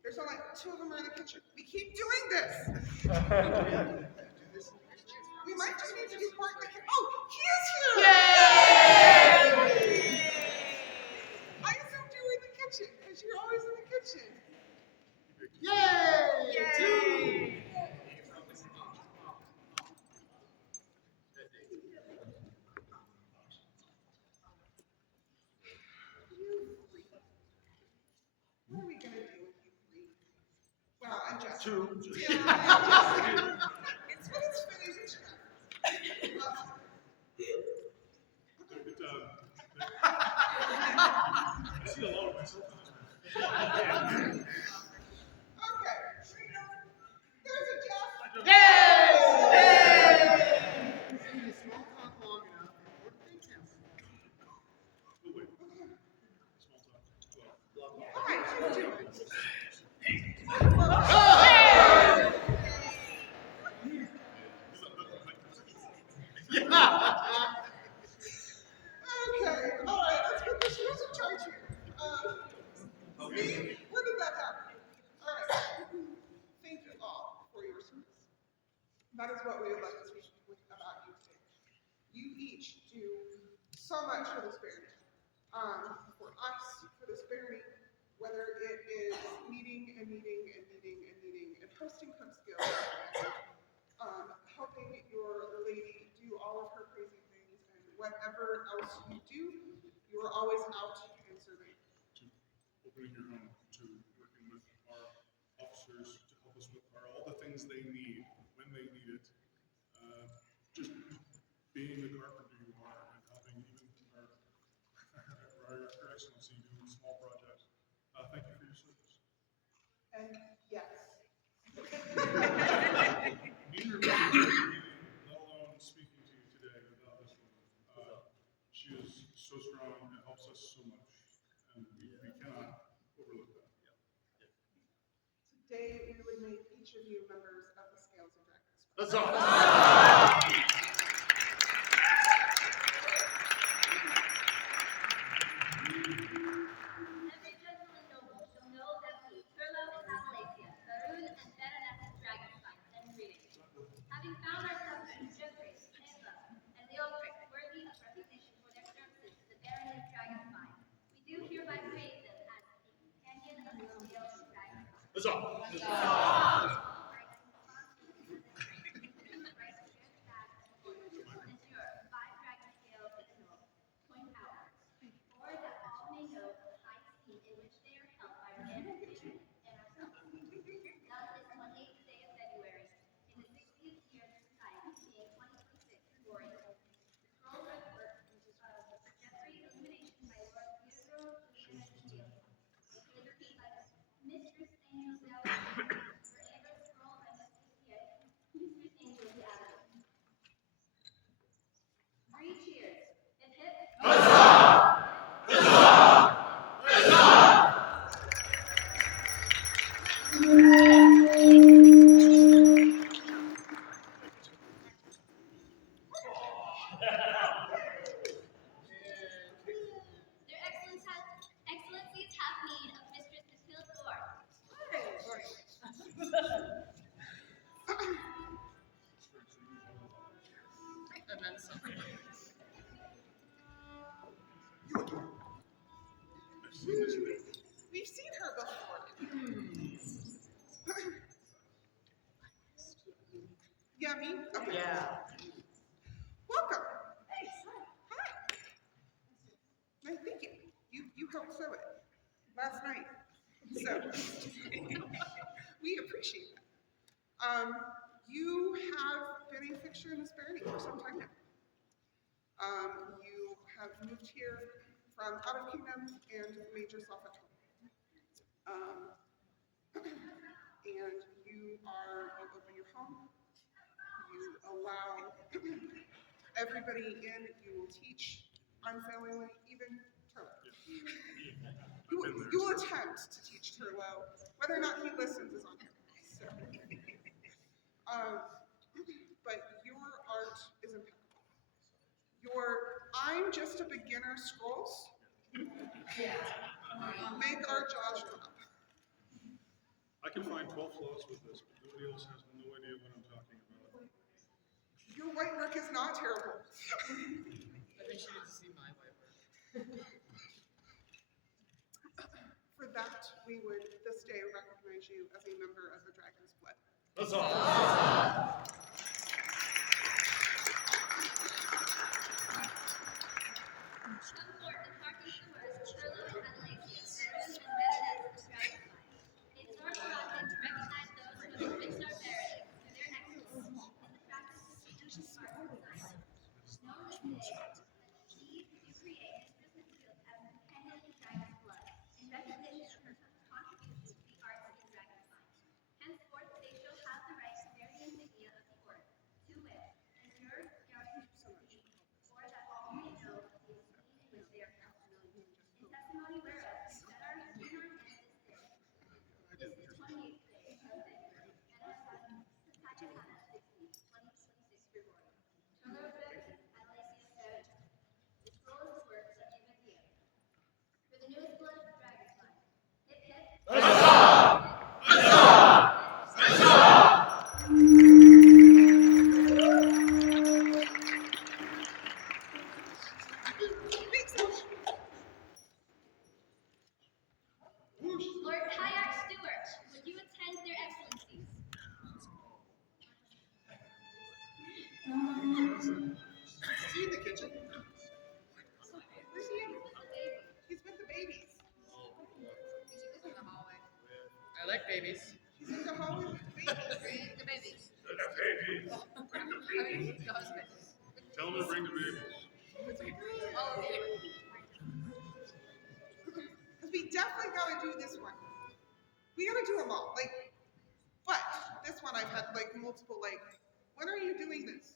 There's only 2 of them are in the kitchen. We keep doing this. We might just need to do part in the kitchen. Oh, he is here! Yay! I assumed you were in the kitchen because you're always in the kitchen. Yay! Yay! What are we gonna do with you 3? Well, I'm just 2. Yeah. It's what it's finished. I see a lot of myself in this man. Okay. There's a Jeff. Small talk long enough. What do they count? Oh, wait. Small talk. Well, All right, you do it. Okay, all right, let's get this. Who's in charge here? Me? When did that happen? All right. Thank you all for your service. That is what we would like to speak about you today. You each do so much for this barony. For us, for this barony, whether it is meeting and meeting and meeting and meeting and hosting cook skills, helping your lady do all of her crazy things, and whatever else you do, you are always out and serving. To opening your home, to working with our officers to help us with all the things they need when they need it. Just being the carpenter you are and helping even our excellency do small projects. Thank you for your service. And yes. Neither of us let alone speaking to you today about this woman. She is so strong and helps us so much, and we cannot overlook that. Today, we would make each of you members of the Scales of Dragonsspine. That's all. Every gentle and noble shall know that we, Turlo and Adelasia, Varun and Baroness Dragonspine, send greetings. Having found ourselves in Jeffrey, Eva, and Leofric worthy of recognition for their services to the barony of Dragonspine, we do hereby praise them as the companion of the Scales of Dragonspine. That's all. All rights and responsibilities of this ring, including the right to share the task and orders, will ensure 5 dragon scales in the north, point outwards, or that all may know of the high esteem in which they are held by our family and ourselves. Thus, this 28th day of February, in the 60th year of society, being 2026 glory, the scroll read work of Jeffrey illumination by Lord Theodore Jimenez Fields, with calligraphy by Mistress Angel Dallas, for Amber scroll by Mistress Angel Dallas. 3 cheers. Hip hip. Their excellencies have need of Mistress Mathilde Gore. And then some. We've seen her before. Yeah, me? Okay. Yeah. Welcome. Hi. Nice, thank you. You helped sew it last night. So we appreciate that. You have been a fixture in this barony for some time now. You have moved here from out of kingdom and made yourself at home. And you open your home, you allow everybody in, you will teach unfailingly, even Turlo. You will attempt to teach Turlo. Whether or not he listens is on him. So, but your art is impeccable. I'm just a beginner scrolls make our jaws drop. I can find 12 flaws with this, but nobody else has no idea what I'm talking about. Your white work is not terrible. I think she needs to see my white work. For that, we would this day recognize you as a member of the Dragon's Blood. That's all. Come forth and hearken to words, Turlo and Adelasia, Varun and Baroness Dragonspine. It's our prerogative to recognize those who have enriched our barony through their excellence in the practice of teaching arts and sciences. Know this day that these do create Mistress Mathilde as a companion in Dragon's Blood, in recognition of her contributions to the arts in Dragonspine. Henceforth, they shall have the right to bear the insignia of the order, to wit, Monsieur Garçon, or that all may know of the esteem in which they are held. In testimony whereof, we set our hand this day. This is the 28th day of February, and our son, Satayahana 60, 2026 Gregorian. Turlovic, Adelasia Sarah. The scroll is the works of Eva Diaz. For the newest blood of the Dragonspine. Hip hip. Lord Kayak Stewart, like babies. She's into home. Bring the babies. The babies. Bring the babies. Tell them to bring the babies. All of you. Because we definitely gotta do this one. We gotta do them all. Like, but this one I've had like multiple like, when are you doing this?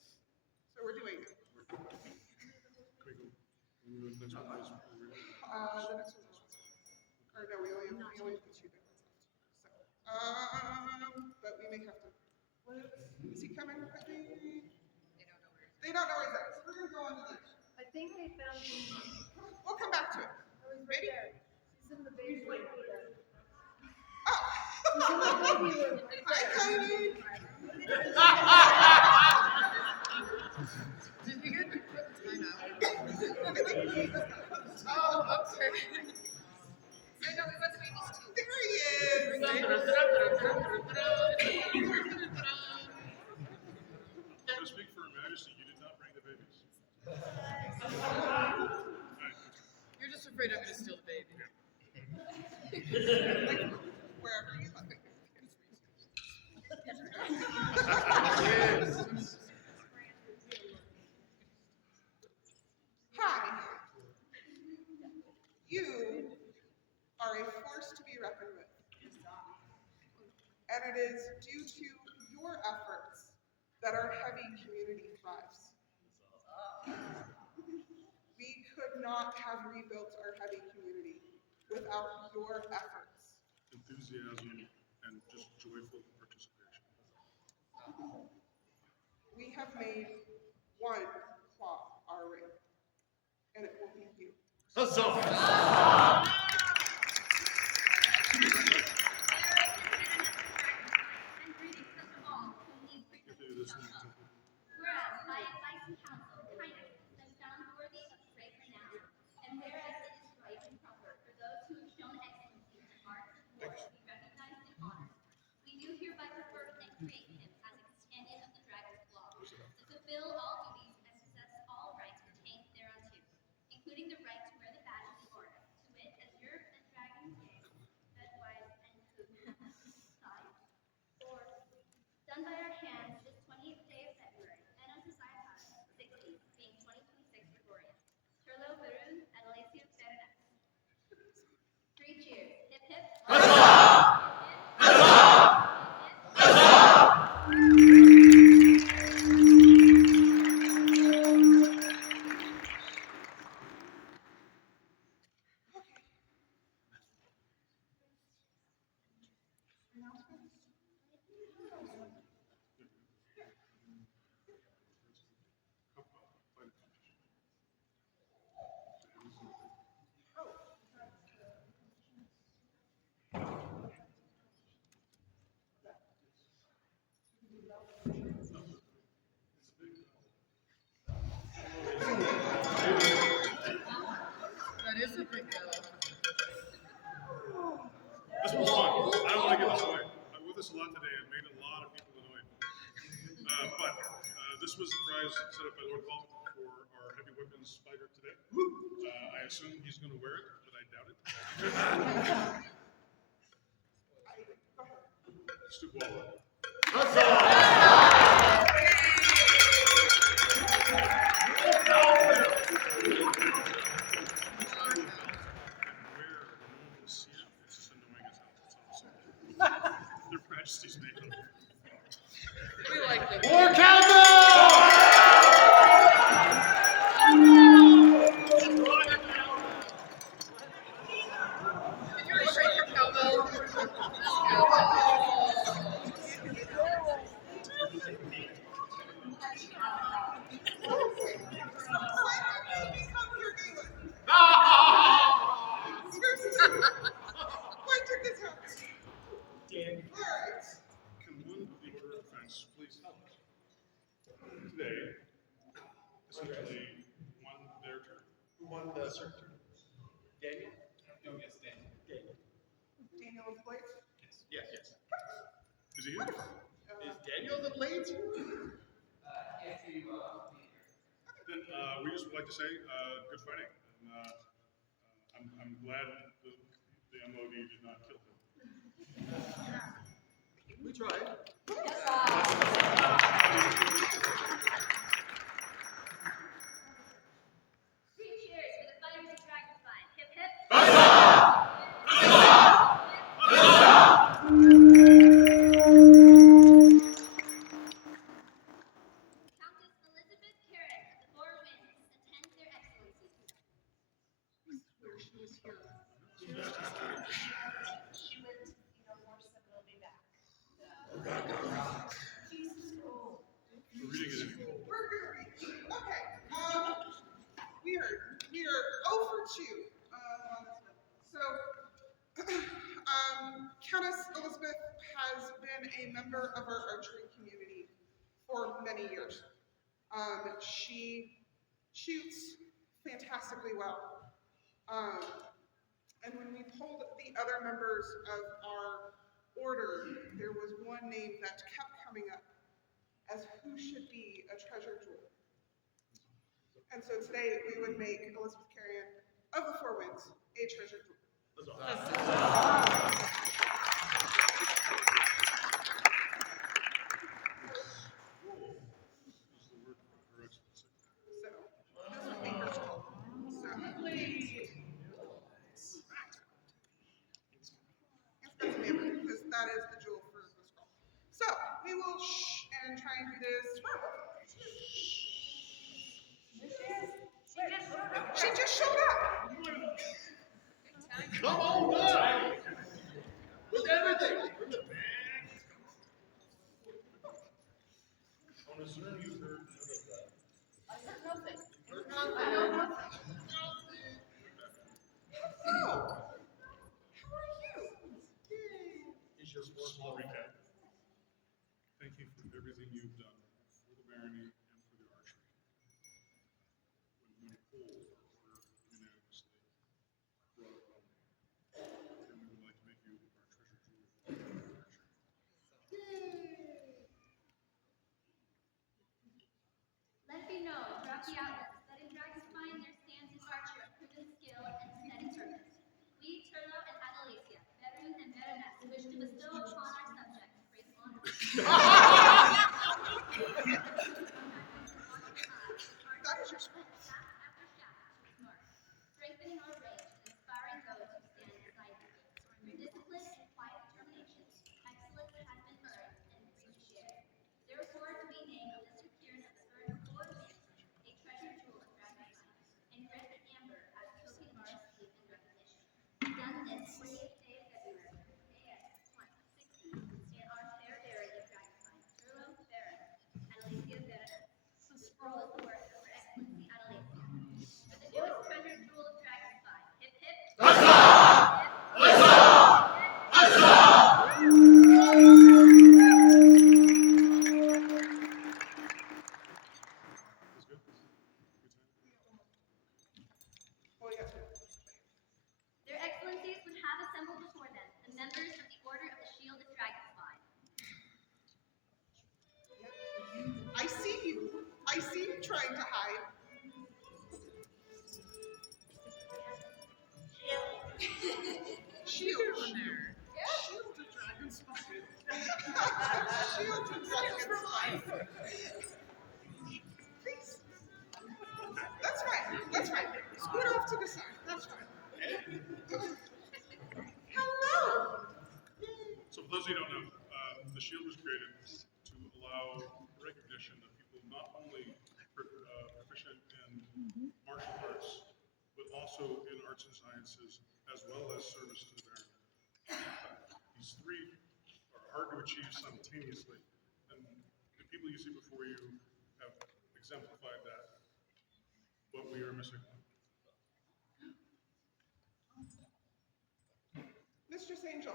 So we're doing it. Can we go to the next one, please? The next one. Or no, we only have the two big ones left. So, but we may have to. Is he coming with me? They don't know where he's at. So we're gonna go on to this. I think they found him. We'll come back to it. Oh, he's right there. He's in the baby room. Oh. He's in the baby room. Hi, Cody. Did you get the quick time out? Oh, okay. No, we want the babies too. There he is. To speak for Her Majesty, you did not bring the babies. You're just afraid I'm going to steal the baby. Wherever you like. Hi. You are a force to be reckoned with. And it is due to your efforts that our heavy community thrives. We could not have rebuilt our heavy community without your efforts. Enthusiasm and just joyful participation. We have made one claw our ring, and it will be you. Huzzah! And greetings to all who need frequent If they listen instruction. to Whereas by advice and counsel, kindness has been found worthy of great renown, and whereas it is right and proper for those who have shown excellency in arts and war to be recognized and honored, we do hereby prefer and create him as a companion of the dragon's claw, to fulfill all duties and possess all rights pertaining thereunto, including the right to wear the badge of the order, to wit, azure and dragon's egg, bedwise and coop, side, or done by our hands this 28th day of February, Anno Societas 60, being 2026 Gregorian. Turlo Verun and Alessio Ferdinand. 3 cheers. Hip hip. That is a big deal. This was fun. I don't want to give this away. I wore this a lot today and made a lot of people annoyed. But this was the prize set up by Lord Paul for our heavy weapons fighter today. I assume he's going to wear it, but I doubt it. Stu Waller. Their Majesty's makeup. We like them. War Cowbell! Did you already break your cowbell? This cowbell. Why took this out? Dan, Alright. can one of the Order of Defense please help us? Today, essentially, won their turn. Who won the circuit? Daniel? No, yes, Dan. Daniel. Daniel and Blake. Yes, yes. Is he here? Is Daniel the Blades? Then we just would like to say good fighting. And I'm glad the MOD did not kill him. We tried. Three cheers for the fighters of Dragonsspine. Hip hip. Countess Elizabeth Carrot of the Four Winds attends their excellencies. Where she was here. She went, more will be back. Jesus, oh. We're reading it anyway. We're gonna read. Okay. We are 0 for 2 on this one. So, Countess Elizabeth has been a member of our archery community for many years. She shoots fantastically well. And when we polled the other members of our order, there was one name that kept coming up as who should be a treasure jewel. And so today we would make Elizabeth Carrion of the Four Winds a treasure jewel. Is the word for her excellency. So this would be her jewel. So it's got some amber because that is the jewel for the scroll. So we will shh and try and do this. She just showed up. Come on up! With everything! On a Zoom, you heard none of that. I heard nothing. Heard nothing. I heard nothing. Hello. How are you? He's just Small one recap. Thank you for everything you've done for the barony and for the archery. When polled, our order unanimously brought it home. And we would like to make you our treasure jewel for the archery. Let it be known throughout the outlets that in Dragonsspine there stands an archer of proven skill and steady service. We, Turlo and Adelasia, veteran and baroness, wish to bestow upon our subjects great honor. That is your scroll. Shaft after shaft to its mark, strengthening our range and inspiring those who stand beside us. Through discipline and quiet determination, excellence has been earned and free shared. Therefore, we name Elizabeth Pierce of the Third of Four Winds a treasure jewel of Dragonsspine, and grant the amber as token of our esteem and recognition. Done this 28th day of February, AS 2016, in our fair barony of Dragonsspine, Turlo Baron, Adelasia Baron. The scroll is the work of Her Excellency Adelasia. For the newest treasure jewel of Dragonsspine, hip hip. That's good. Good time. Oh, yes. Their Excellencies would have assembled before them the members of the Order of the Shield of Dragonsspine. I see you. I see you trying to hide. Shield. Shield to Dragonsspine. Shield to Dragonsspine. Please. That's right. That's right. Scoot off to the side. That's right. Hello. So for those of you who don't know, the shield was created to allow recognition of people not only proficient in martial arts, but also in arts and sciences, as well as service to the barony. These three are hard to achieve simultaneously, and the people you see before you have exemplified that, but we are missing one. Mistress Angel.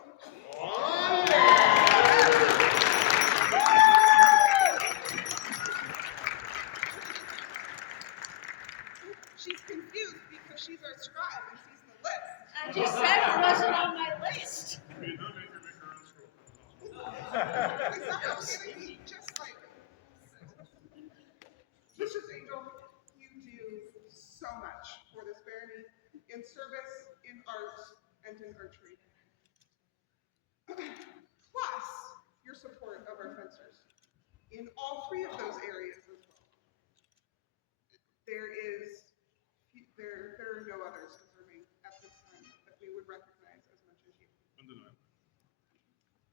She's confused because she's our scribe and sees the list. I just said it wasn't on my list. We did not make her make her own scroll. It's not going to be just like Mistress Angel, you do so much for this barony in service, in arts, and in archery. plus your support of our fencers in all three of those areas as well. There are no others deserving at this time that we would recognize as much as you Undeniable.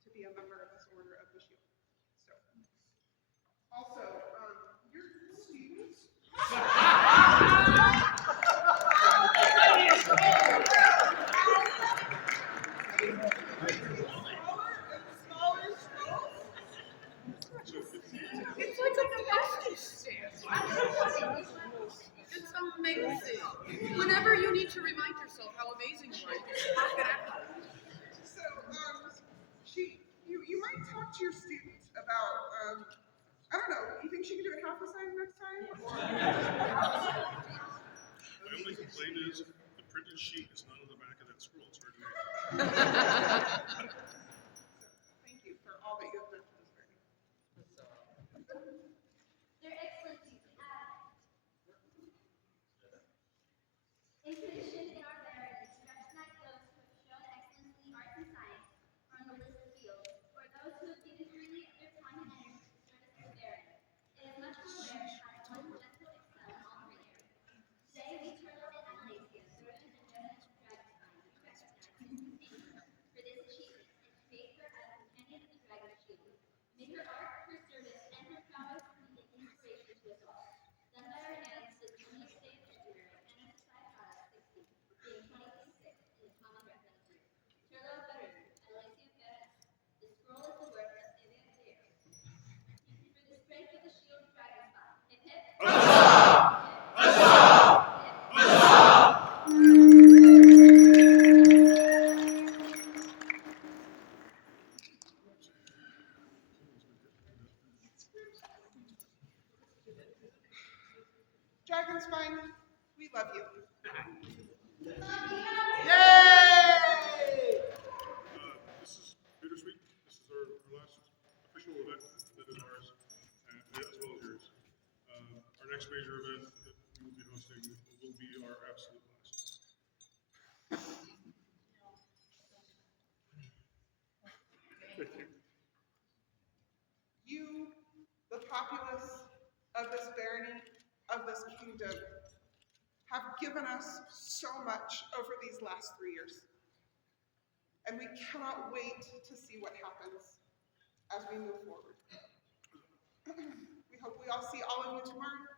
to be a member of this Order of the Shield. So, also, your students. It's like a plastic stand. It's amazing. Whenever you need to remind yourself how amazing you are, you just pop it out. So, you might talk to your students about, I don't know, you think she can do it half the size next time? My only complaint is the printed sheet is not on the back of that scroll. It's hard to read. Thank you for all that you have done for this journey. Their Excellencies, in tradition in our barons, we recognize those who have shown excellence in the arts and science or in the listening field, or those who have given freely of their time and energy to service as a baron. It is much more rare to have one gentle excel in all three areas. Today, we Turlo and Analacia, Baron and Baroness of Dragonsspine, recognize and distinguish her for this achievement and to create her as a companion of the Dragon Shield. May her art, her service, and her prowess be an inspiration to us all. Done by our hands this 20th day of February, NSSI Product 60, being 2026 in the common reference year. Turlo Baron, Analacia Baroness. The scroll is the work of Evan Dare. For the strength of the shield of Dragonspine. Hip hip. Dragonspine, we love you. This is bittersweet. This is our last official event that is ours, and as well as yours. Our next major event that we will be hosting will be our absolute last. Thank you. You, the populace of this barony, of this kingdom, have given us so much over these last 3 years. And we cannot wait to see what happens as we move forward. We hope we all see all of you tomorrow,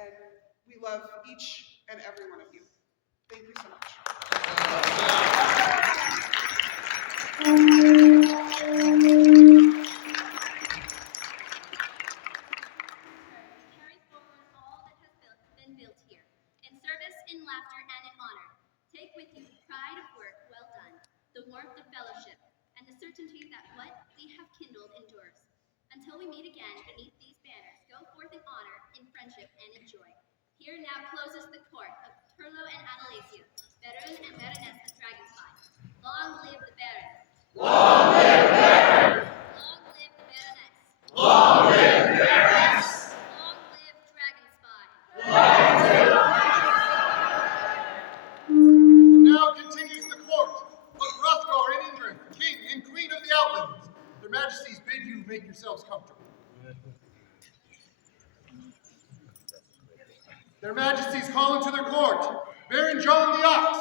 and we love each and every one of you. Thank you so much. Carry forward all that has been built here, in service, in laughter, and in honor. Take with you the pride of work well done, the warmth of fellowship, and the certainty that what we have kindled endures. Until we meet again beneath these banners, go forth in honor, in friendship, and in joy. Here now closes the court of Turlo and Analacia, Baron and Baroness of Dragonspine. Long live the Baron! Long live the Baron! Long live the Baroness! Long live the Baroness! Long live Dragonspine! And now continues the court of Hrothgar and Ingrid, King and Queen of the Outlands. Their Majesties bid you make yourselves comfortable. Their Majesties call into their court Baron John the Ox.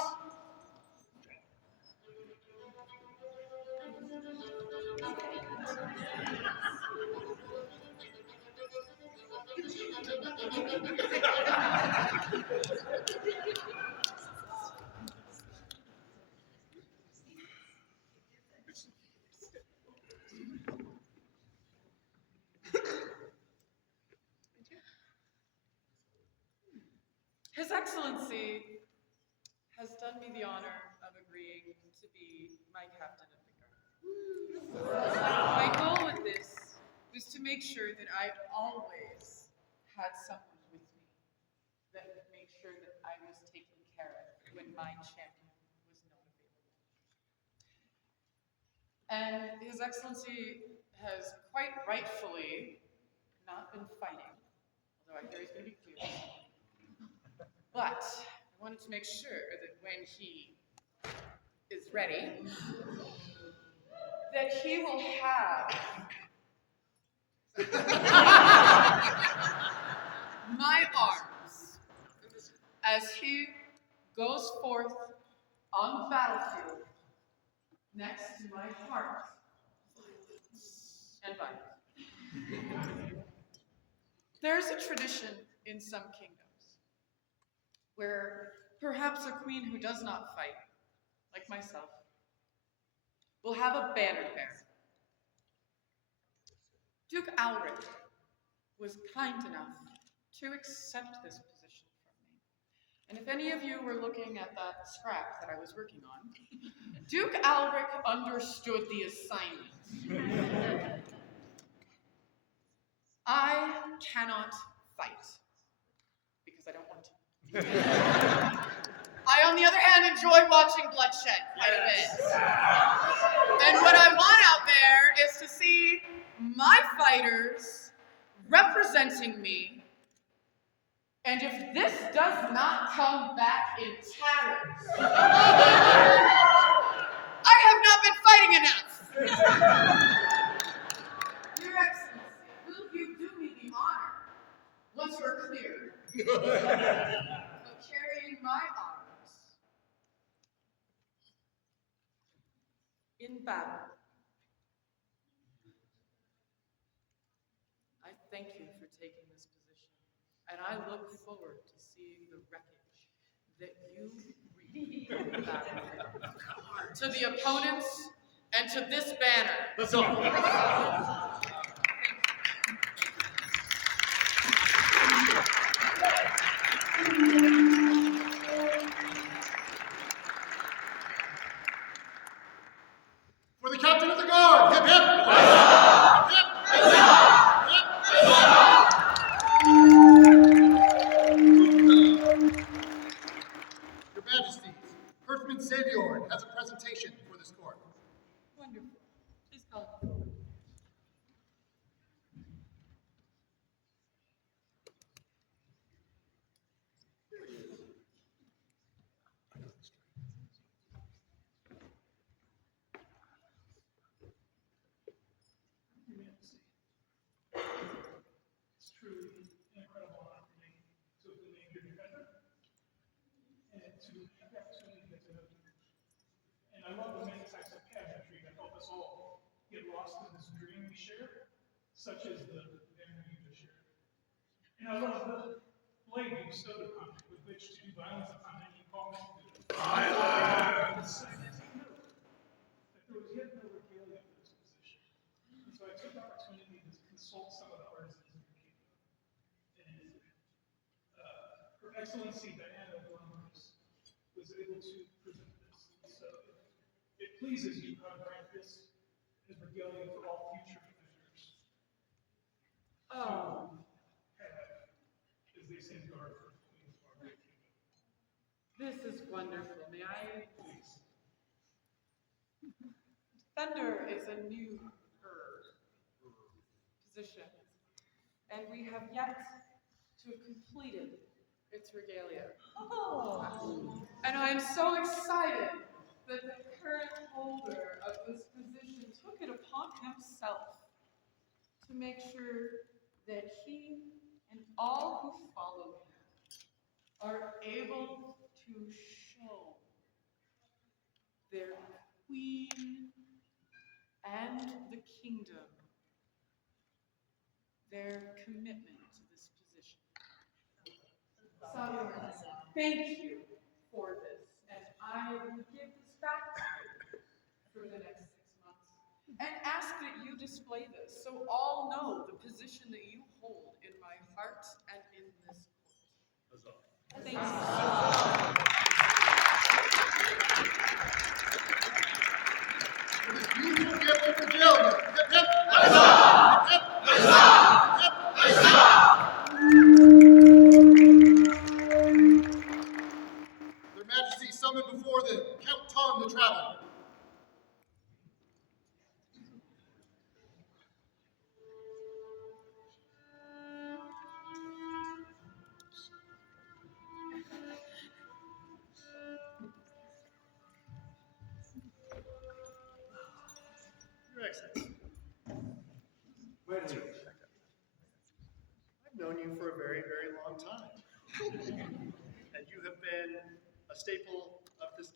His Excellency has done me the honor of agreeing to be my captain of the guard. My goal with this was to make sure that I always had someone with me that would make sure that I was taken care of when my champion was not available. And His Excellency has quite rightfully not been fighting, although I hear he's going to be clear. But I wanted to make sure that when he is ready, that he will have my arms as he goes forth on the battlefield next to my heart and violence. There's a tradition in some kingdoms where perhaps a queen who does not fight, like myself, will have a banner bearer. Duke Alric was kind enough to accept this position from me. And if any of you were looking at that scrap that I was working on, Duke Alric understood the assignment. I cannot fight because I don't want to. I, on the other hand, enjoy watching bloodshed quite a bit. And what I want out there is to see my fighters representing me. And if this does not come back in tatters, I have not been fighting enough. Your Excellency, will you do me the honor, once we're clear, of carrying my arms in battle? I thank you for taking this position, and I look forward to seeing the wreckage that you bring from the battlefield to the opponents and to this banner. Let's go. For the captain of the guard, hip hip! Hip, hip, Your Majesties, Herthman Saviorn has a presentation for this court. Wonderful. Please call it forward. It's truly an incredible honor for me to have been named your defender and to have the opportunity to get to know you. And I love the many types of pageantry that help us all get lost in this dream we share, such as the banner you just shared. And I love the blade you bestowed upon me with which to do violence upon any opponent to do. Violence! And as you know, that there was yet no regalia for this position. And so I took the opportunity to consult some of the artisans in your kingdom. And Her Excellency Diana Blumhouse was able to present this. And so it pleases you how to grant this as regalia for all future visitors. Oh. As they safeguard for the queen of our great kingdom. This is wonderful. May I? Please. Thunder is a new position, and we have yet to have completed its regalia. Oh. And I am so excited that the current holder of this position took it upon himself to make sure that he and all who follow him are able to show their queen and the kingdom their commitment to this position. So, thank you for this, and I will give this back to you for the next 6 months, and ask that you display this so all know the position that you hold in my heart and in this court. Thank you so much. For this beautiful gift of regalia, hip hip! Hip, hip, Their Majesty summoned before them Count Tom the Traveler.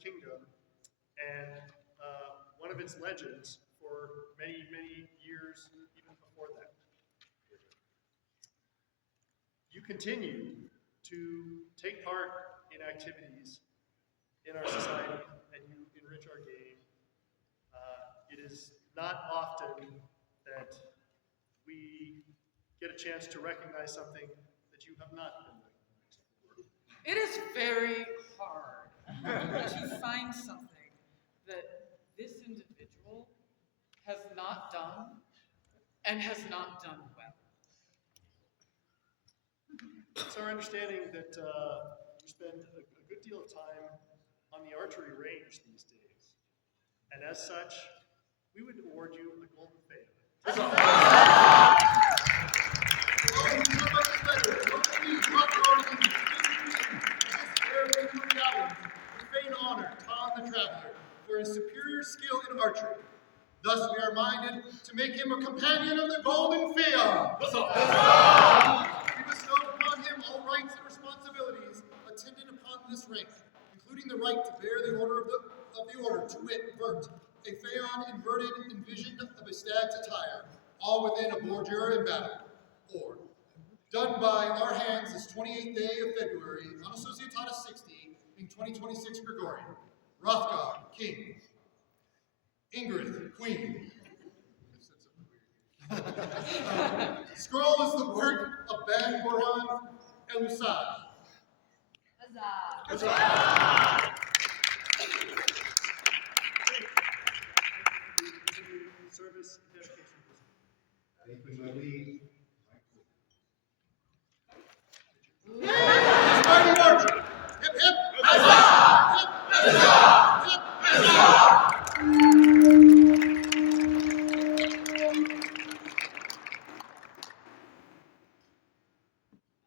kingdom, and one of its legends for many, many years even before that. You continue to take part in activities in our society, and you enrich our game. It is not often that we get a chance to recognize something that you have not been recognized for. It is very hard to find something that this individual has not done and has not done well. It's our understanding that you spend a good deal of time on the archery range these days. And as such, we would award you a golden phaeton. Honor Tom the Traveler for his superior skill in archery. Thus, we are minded to make him a companion of the Golden Phaeton. We bestow upon him all rights and responsibilities attendant upon this rank, including the right to bear the order of the order, to wit, vert, a phaeton inverted, envisioned of a stag's attire, all within a bordure in battle, or done by our hands this 28th day of February, Unassociatada 60, in 2026 Gregorian. Rothgar, king. Ingrid, queen. Scroll is the work of Ben Boran Elusad. Service and dedication. Thank you, Marie. Hip, hip, huzzah! Hip, huzzah! Hip, huzzah!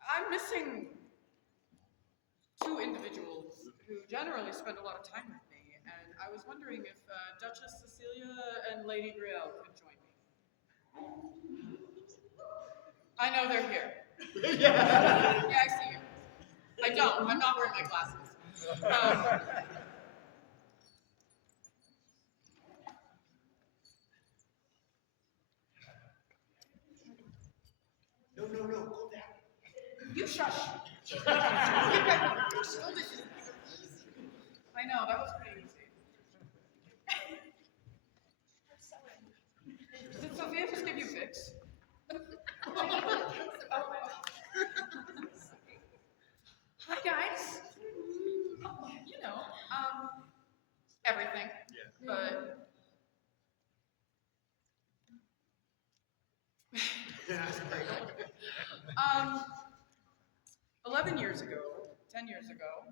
I'm missing two individuals who generally spend a lot of time with me, and I was wondering if Duchess Cecilia and Lady Brielle could join me. I know they're here. Yeah, I see you. I don't. I'm not wearing my glasses. No, go down. You shush. I know, that was pretty easy. Did Sophia just give you Vicks? Hi guys. Oh, you know, everything. Yeah. But 11 years ago, 10 years ago,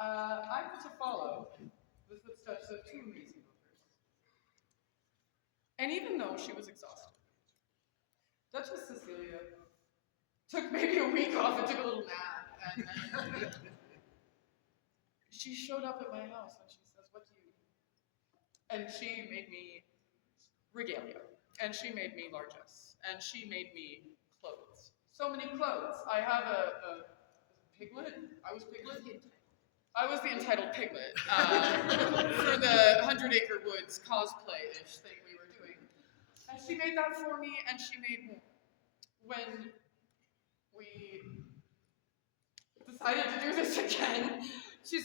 I had to follow the footsteps of two amazing mothers. And even though she was exhausted, Duchess Cecilia took maybe a week off and took a little nap, and then she showed up at my house and she says, "What do you need?" And she made me regalia, and she made me largesse, and she made me clothes. So many clothes. I have a piglet. I was Piglet. I was the entitled Piglet for the 100 Acre Woods cosplay-ish thing we were doing. And she made that for me, and she made more. When we decided to do this again, she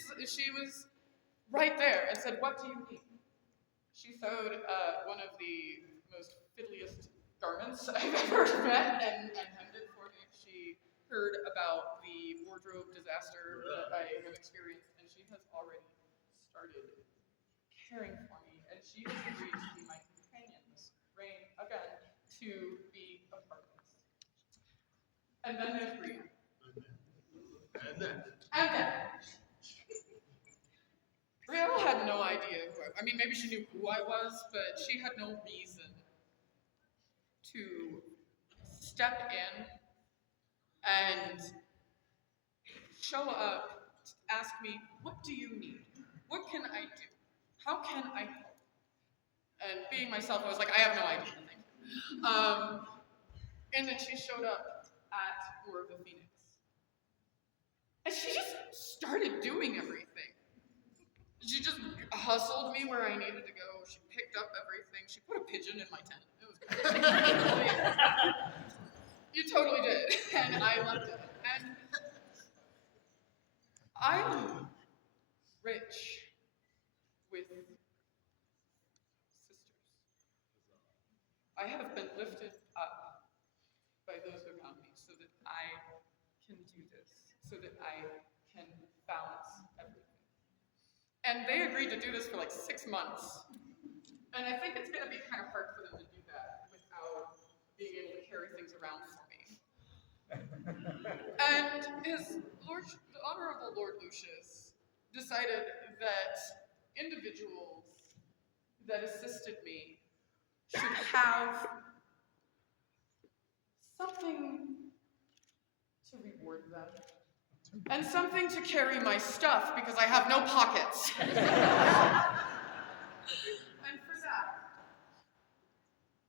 was right there and said, "What do you need?" She sewed one of the most fiddliest garments I've ever met and hemmed it for me. She heard about the wardrobe disaster that I have experienced, and she has already started caring for me, and she has agreed to be my companion this reign again, to be a part of this. And then there's Brienne. And then. Brielle had no idea I mean, maybe she knew who I was, but she had no reason to step in and show up, ask me, "What do you need? What can I do? How can I help?" And being myself, I was like, "I have no idea, thank you." And then she showed up at War of the Phoenix. And she just started doing everything. hustled me where I needed to go. She picked up everything. She put a pigeon in my tent. It was great. You totally did. And I loved it. And I'm rich with sisters. I have been lifted up by those around me so that I can do this, so that I can balance everything. And they agreed to do this for like 6 months. And I think it's going to be kind of hard for them to do that without being able to carry things around for me. And the Honorable Lord Lucius decided that individuals that assisted me should have something to reward them. And something to carry my stuff because I have no pockets. And for that,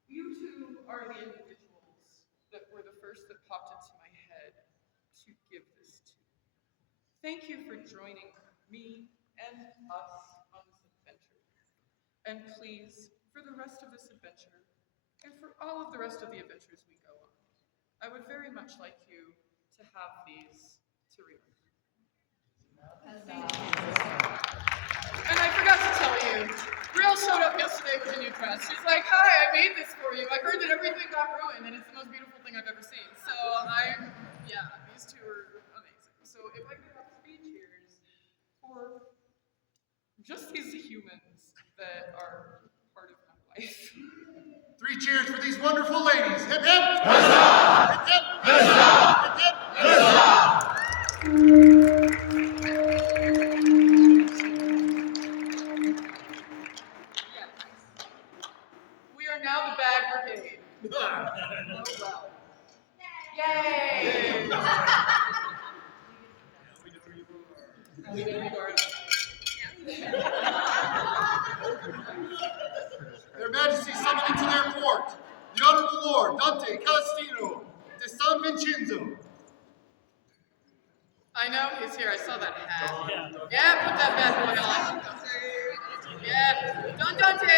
you two are the individuals that were the first that popped into my head to give this to. Thank you for joining me and us on this adventure. And please, for the rest of this adventure, and for all of the rest of the adventures we go on, I would very much like you to have these to remember. And I forgot to tell you, Brielle showed up yesterday with a new dress. She's like, hi, I made this for you. I heard that everything got ruined, and it's the most beautiful thing I've ever seen. So these two are amazing. So if I could have 3 cheers for just these humans that are part of my life. 3 cheers for these wonderful ladies. Hip hip! Huzzah! Hip hip! Huzzah! Hip hip! Huzzah! We are now the Bag Brigade. Oh, well. Yay! We did record. Their Majesty summoned into their court the Honorable Lord Dante Calestino de San Vincenzo. I know he's here. I saw that hat. Yeah, put that bad boy on. Yeah, Don Dante!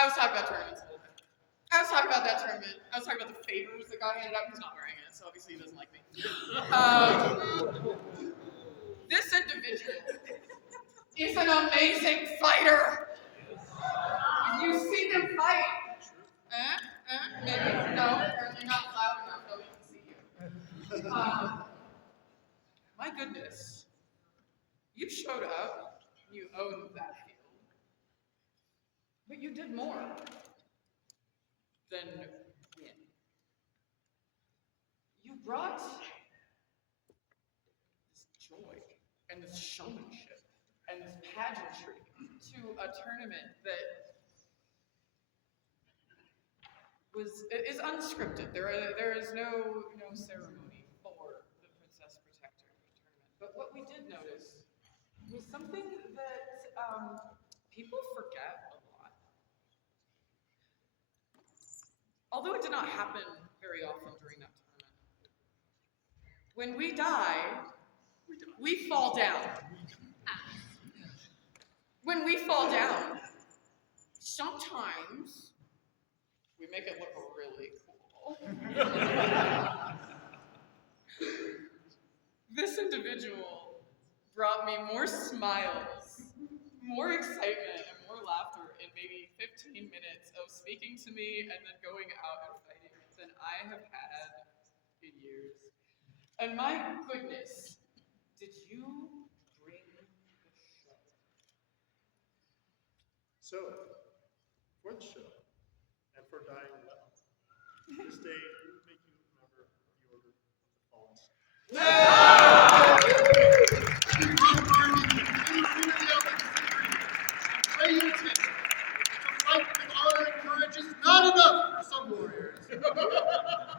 I was talking about tournaments a little bit. I was talking about that tournament. I was talking about the favors that got handed out. He's not wearing it, so obviously he doesn't like me. This individual is an amazing fighter. If you see them fight, maybe no, apparently not loud enough. Nobody can see you. My goodness, you showed up. You owned that field. But you did more than win. You brought this joy and this showmanship and this pageantry to a tournament that is unscripted. There is no ceremony for the Princess Protector tournament. But what we did notice was something that people forget a lot. Although it did not happen very often during that tournament. When we die, we fall down. When we fall down, sometimes we make it look really cool. This individual brought me more smiles, more excitement, and more laughter in maybe 15 minutes of speaking to me and then going out and fighting than I have had in years. And my goodness, did you bring the show? So, for the show, and for dying well, this day we will make you a member of the Order of the Fallen Pray you to fight with honor and courage is not enough for some warriors.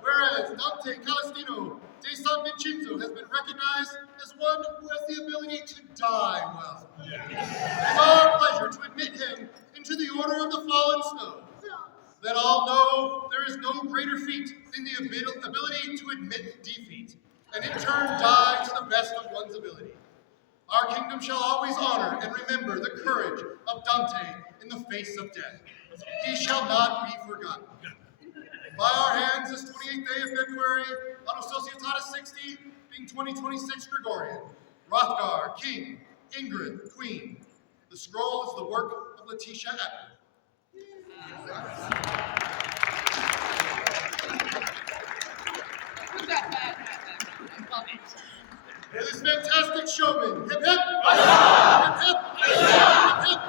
Whereas Dante Calestino de San Vincenzo has been recognized as one who has the ability to die well. It is our pleasure to admit him into the Order of the Fallen Snow. Let all know there is no greater feat than the ability to admit defeat, and in turn die to the best of one's ability. Our kingdom shall always honor and remember the courage of Dante in the face of death. He shall not be forgotten. By our hands, this 28th day of February, Anno Societatis 60, being 2026 Gregorian, Hrothgar, King, Ingrid, Queen. The scroll is the work of Letitia Eppler. Put that bad hat back on. I love it. May this fantastic showman, hip hip, hip hip, hip hip,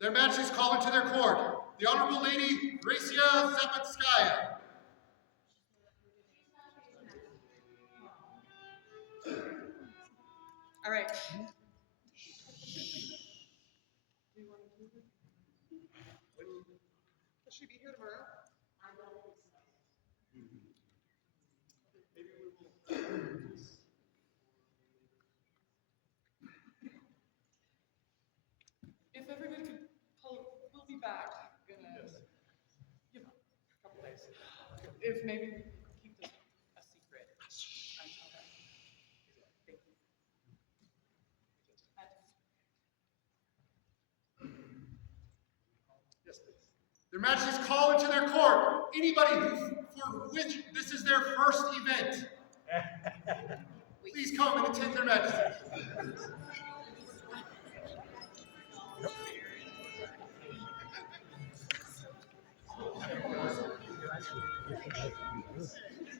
Their Majesties call into their court the Honorable Lady Gracia Zapatskaya. All right. Will she be here tomorrow? If everybody could pull, we'll be back in a, couple days. If maybe we could keep this a secret until then. Thank you. Yes, please. Their Majesties call into their court anybody for which this is their first event. Please come and attend their Majesties.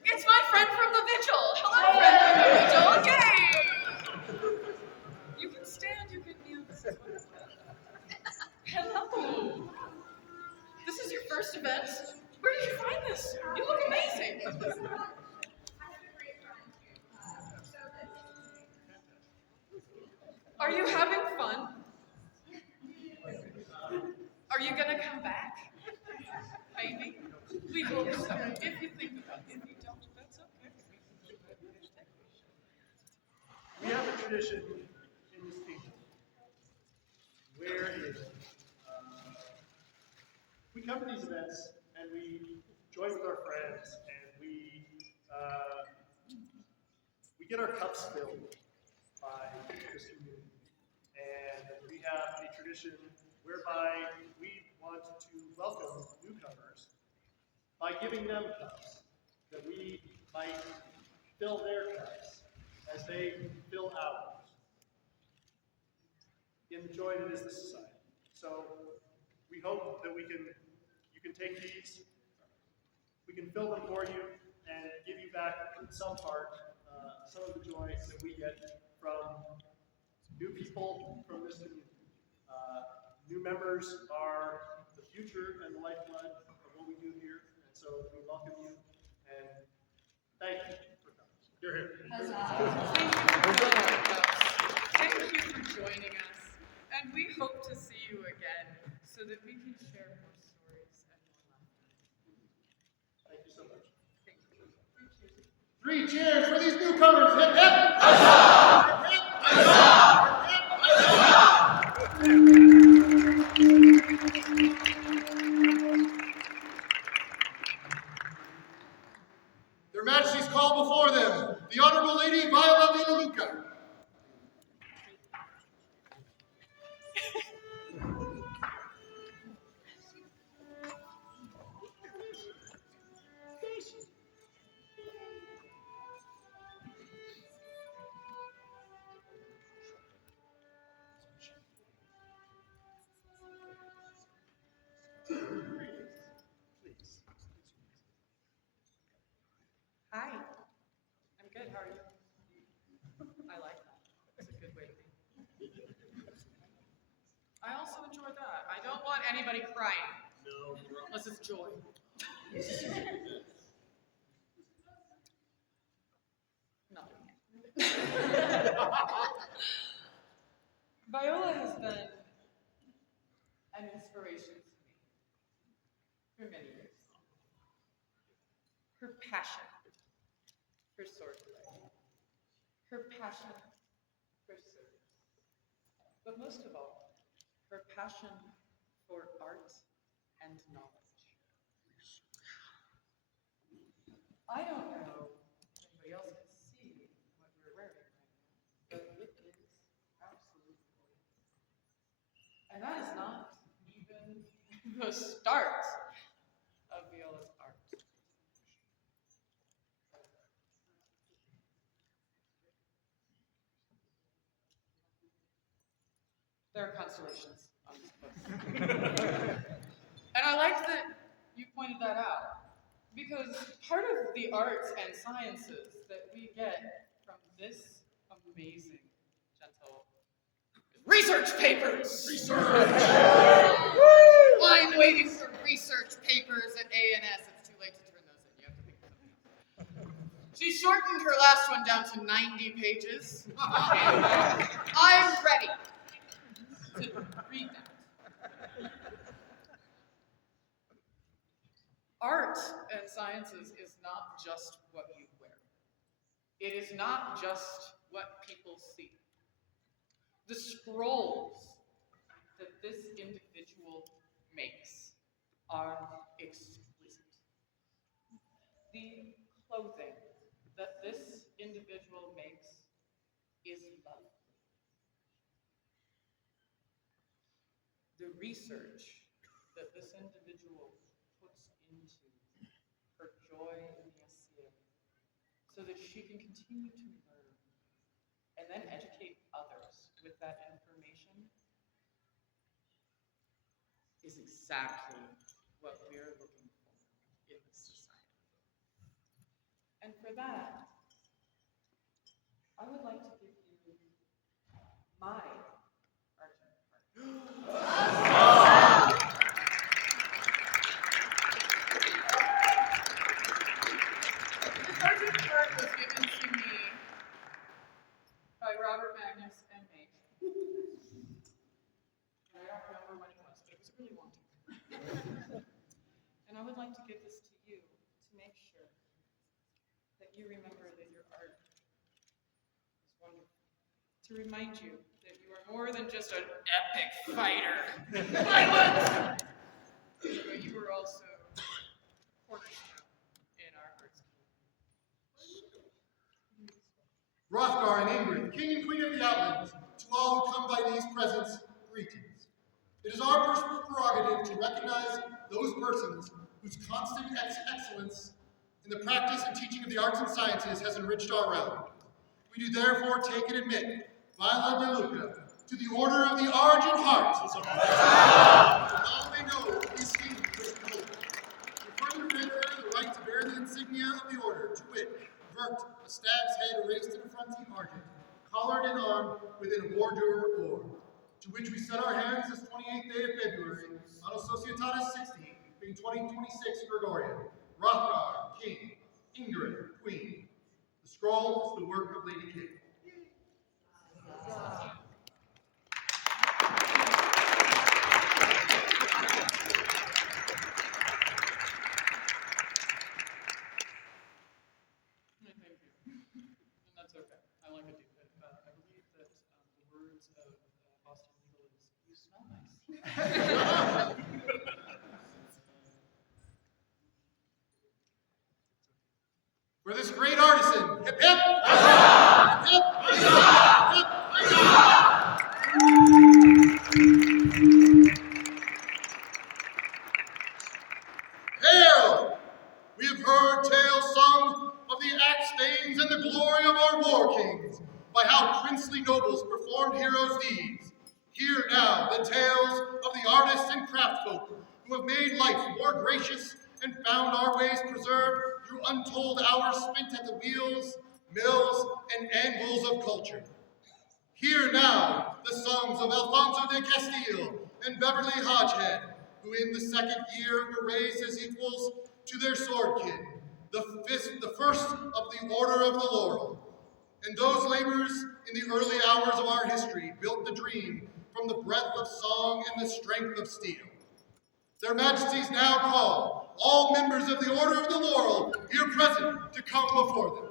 It's my friend from the vigil. Hello, friend from the vigil. Okay. You can stand. You can kneel. This is wonderful. Hello. This is your first event. Where did you find this? You look amazing. Are you having fun? Are you gonna come back? Maybe. We hope so. If you think about it. If you don't, that's okay. We have a tradition in this kingdom where we come to these events and we join with our friends and we get our cups filled by this community. And we have a tradition whereby we want to welcome newcomers by giving them cups, that we might fill their cups as they fill ours in the joy that is the society. So we hope that you can take these, we can fill them for you and give you back in some part some of the joy that we get from new people from this community. New members are the future and the lifeblood of what we do here, and so we welcome you and thank you for coming. You're here. Thank you for joining us, and we hope to see you again so that we can share more stories and more laughter. Thank you so much. Thank you. 3 cheers for these newcomers. Hip hip! Hip hip! Their Majesties call before them the Honorable Lady Viola de Luca. Hi. I'm good. How are you? I like that. It's a good way to be. I also enjoy that. I don't want anybody crying. No. Unless it's joy. Not doing it. Viola has been an inspiration to me for many years. Her passion for swordplay, her passion for service, but most of all, her passion for art and knowledge. I don't know if anybody else can see what you're wearing right now, but it is absolutely gorgeous. And that is not even the start of Viola's art. There are constellations on this book. And I like that you pointed that out, because part of the arts and sciences that we get from this amazing gentle research papers. I'm waiting for research papers at A&S. It's too late to turn those in. You have to think of something else. She shortened her last one down to 90 pages. I'm ready to read that. Art and sciences is not just what you wear. It is not just what people see. The scrolls that this individual makes are exquisite. The clothing that this individual makes is lovely. The research that this individual puts into her joy in the essay so that she can continue to learn and then educate others with that information is exactly what we're looking for in this society. And for that, I would like to give you my argent heart. This argent heart was given to me by Robert Magnus and me. And I don't remember when it was, but it was a really long time. And I would like to give this to you to make sure that you remember that your art is wonderful. To remind you that you are more than just an epic fighter. Violence! But you are also a cornerstone in our arts community. Hrothgar and Ingrid, King and Queen of the Outlands, to all who come by these presents, greetings. It is our prerogative to recognize those persons whose constant excellence in the practice and teaching of the arts and sciences has enriched our realm. We do therefore take and admit Viola de Luca to the Order of the Argent Heart. All may know the esteem which we hold. We further grant her the right to bear the insignia of the order, to wit, vert, a stag's head raised to the fronting argent, collared and armed within a bordure or, to which we set our hands this 28th day of February, Anno Societatis 60, being 2026 Gregorian. Hrothgar, King, Ingrid, Queen. The scroll is the work of Lady Kate. Thank you. And that's okay. I like it. I believe that the words of Boston Legal is, you smell nice. For this great artisan, hip hip! Hip hip! Hip hip! Hail! We have heard tales sung of the axe stains and the glory of our war kings, by how princely nobles performed heroes' deeds. Hear now the tales of the artists and craftsfolk who have made life more gracious and found our ways preserved through untold hours spent at the wheels, mills, and anvils of culture. Hear now the songs of Alfonso de Castile and Beverly Hodgehead, who in the second year were raised as equals to their sword kin, the first of the Order of the Laurel. And those laborers in the early hours of our history built the dream from the breath of song and the strength of steel. Their Majesties now call all members of the Order of the Laurel here present to come before them.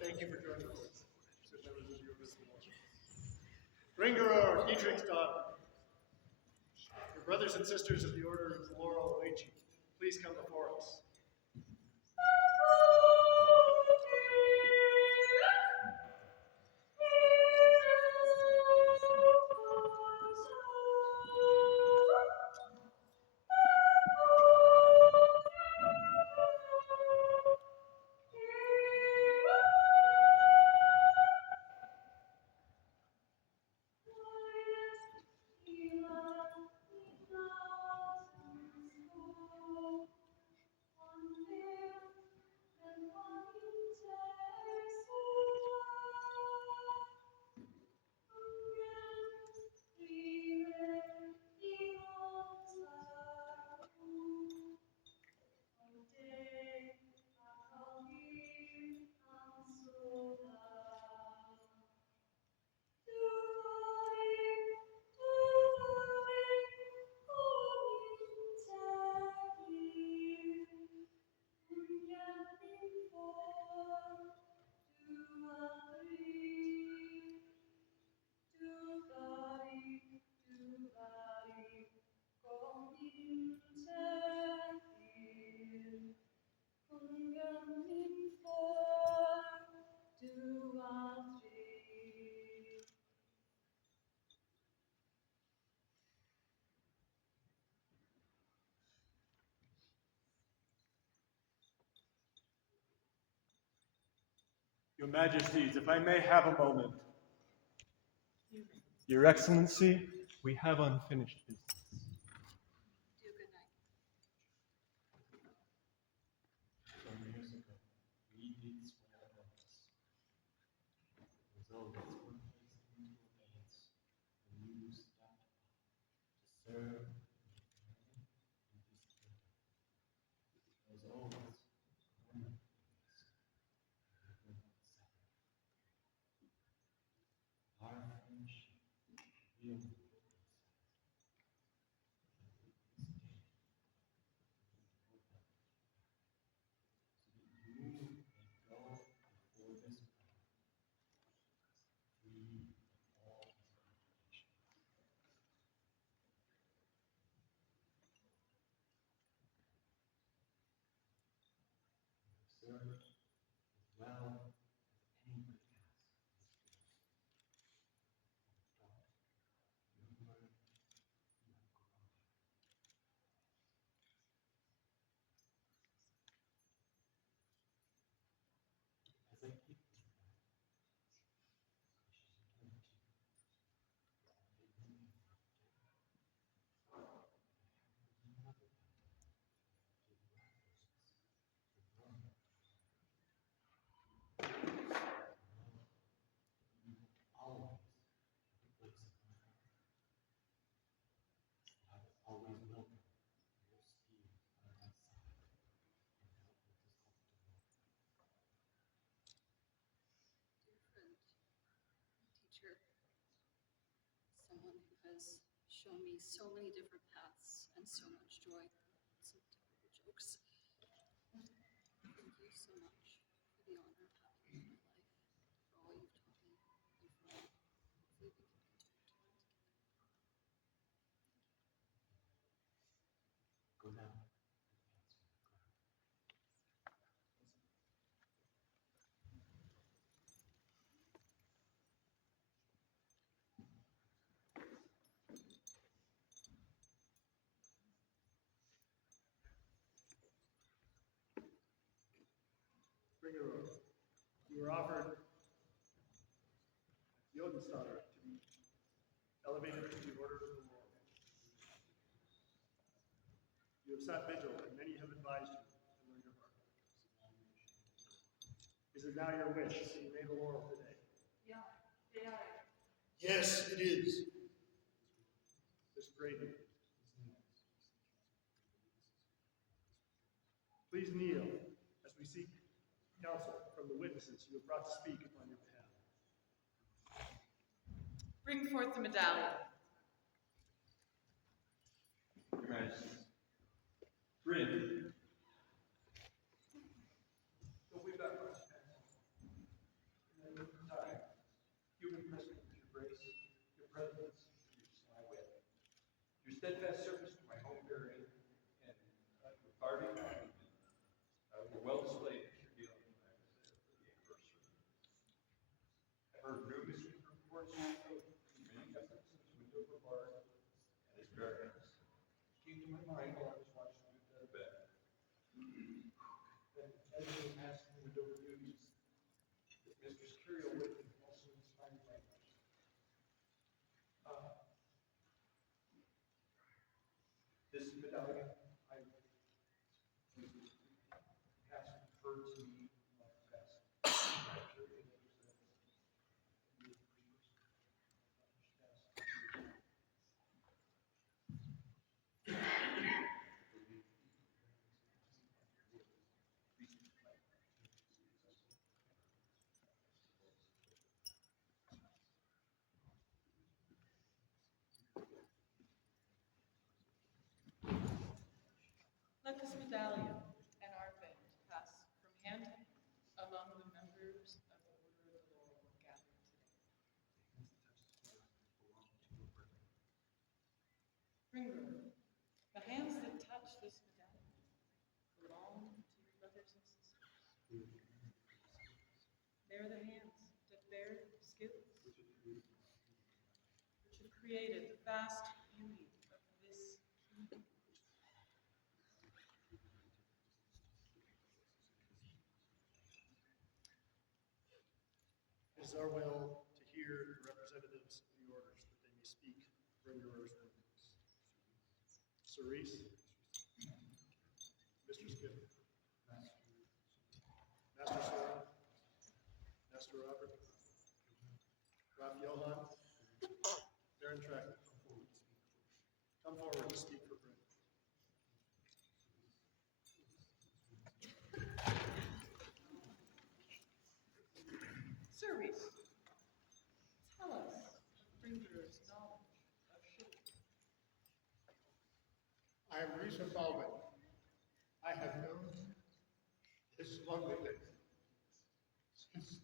Thank you for joining us. Ringaror, Dietrich's daughter. Your brothers and sisters of the Order of the Laurel await you. Please come before us. Your Majesties, if I may have a moment. Your Excellency, we have unfinished business. Some years ago, we did swear oaths. Those oaths were placed into abeyance when you stepped up to serve and discipline. Those oaths were not our friendship will be you may go before this crowd, free of all his obligations. Serve as well as any could ask. You have learned, you have grown. As I take this back, I should return to you. They will be another path to the rapids, to run. You will always have a place in my heart. I will always welcome your steel by my side and help me to sculpt the world. Dear friend, teacher, someone who has shown me so many different paths and so much joy. Some terrible jokes. Thank you so much for the honor of having you in my life, for all you've taught me, and for all. Hopefully we can continue to learn together. Go now. Bring it over. You were offered Jodensdaughter to be elevated to the Order of the Laurel. You have sat vigil, and many have advised you to learn your heart. Is it now your wish to see the laurel today? Yeah, yeah. Yes, it is. This great. Please kneel as we seek counsel from the witnesses you have brought to speak upon your behalf. Bring forth the medallion. Your Majesty. Friend. Though we've got much and time, you've impressed me with your grace, your presence, your sly wit, your steadfast service to my home bearing, and regarding were well displayed at your dealing when I was there for the anniversary. I heard numerous reports of many efforts since Windover Bard and his dragons came to my mind while I was watching you go to bed. Then, as I was asking the Windover duties, that Mistress Curiel Whitman also inspired my interest. This medallion, I has referred to me like best. Let this medallion and our band pass from hand to hand among the members of the Order of the Laurel gathered today. Ringo, the hands that touch this medallion belong to your brothers and sisters. They're the hands that bear skills, which have created the vast beauty of this kingdom. It is our will to hear the representatives of the orders that they may speak from your witness. Cerise, Mr. Skip, Master Sora, Master Robert, Raph Johann, Baron Tracker, come forward to speak for Brent. Sir Reese, tell us of Ringer's knowledge of chivalry. I am Risa Baldwin. I have known this loveliness since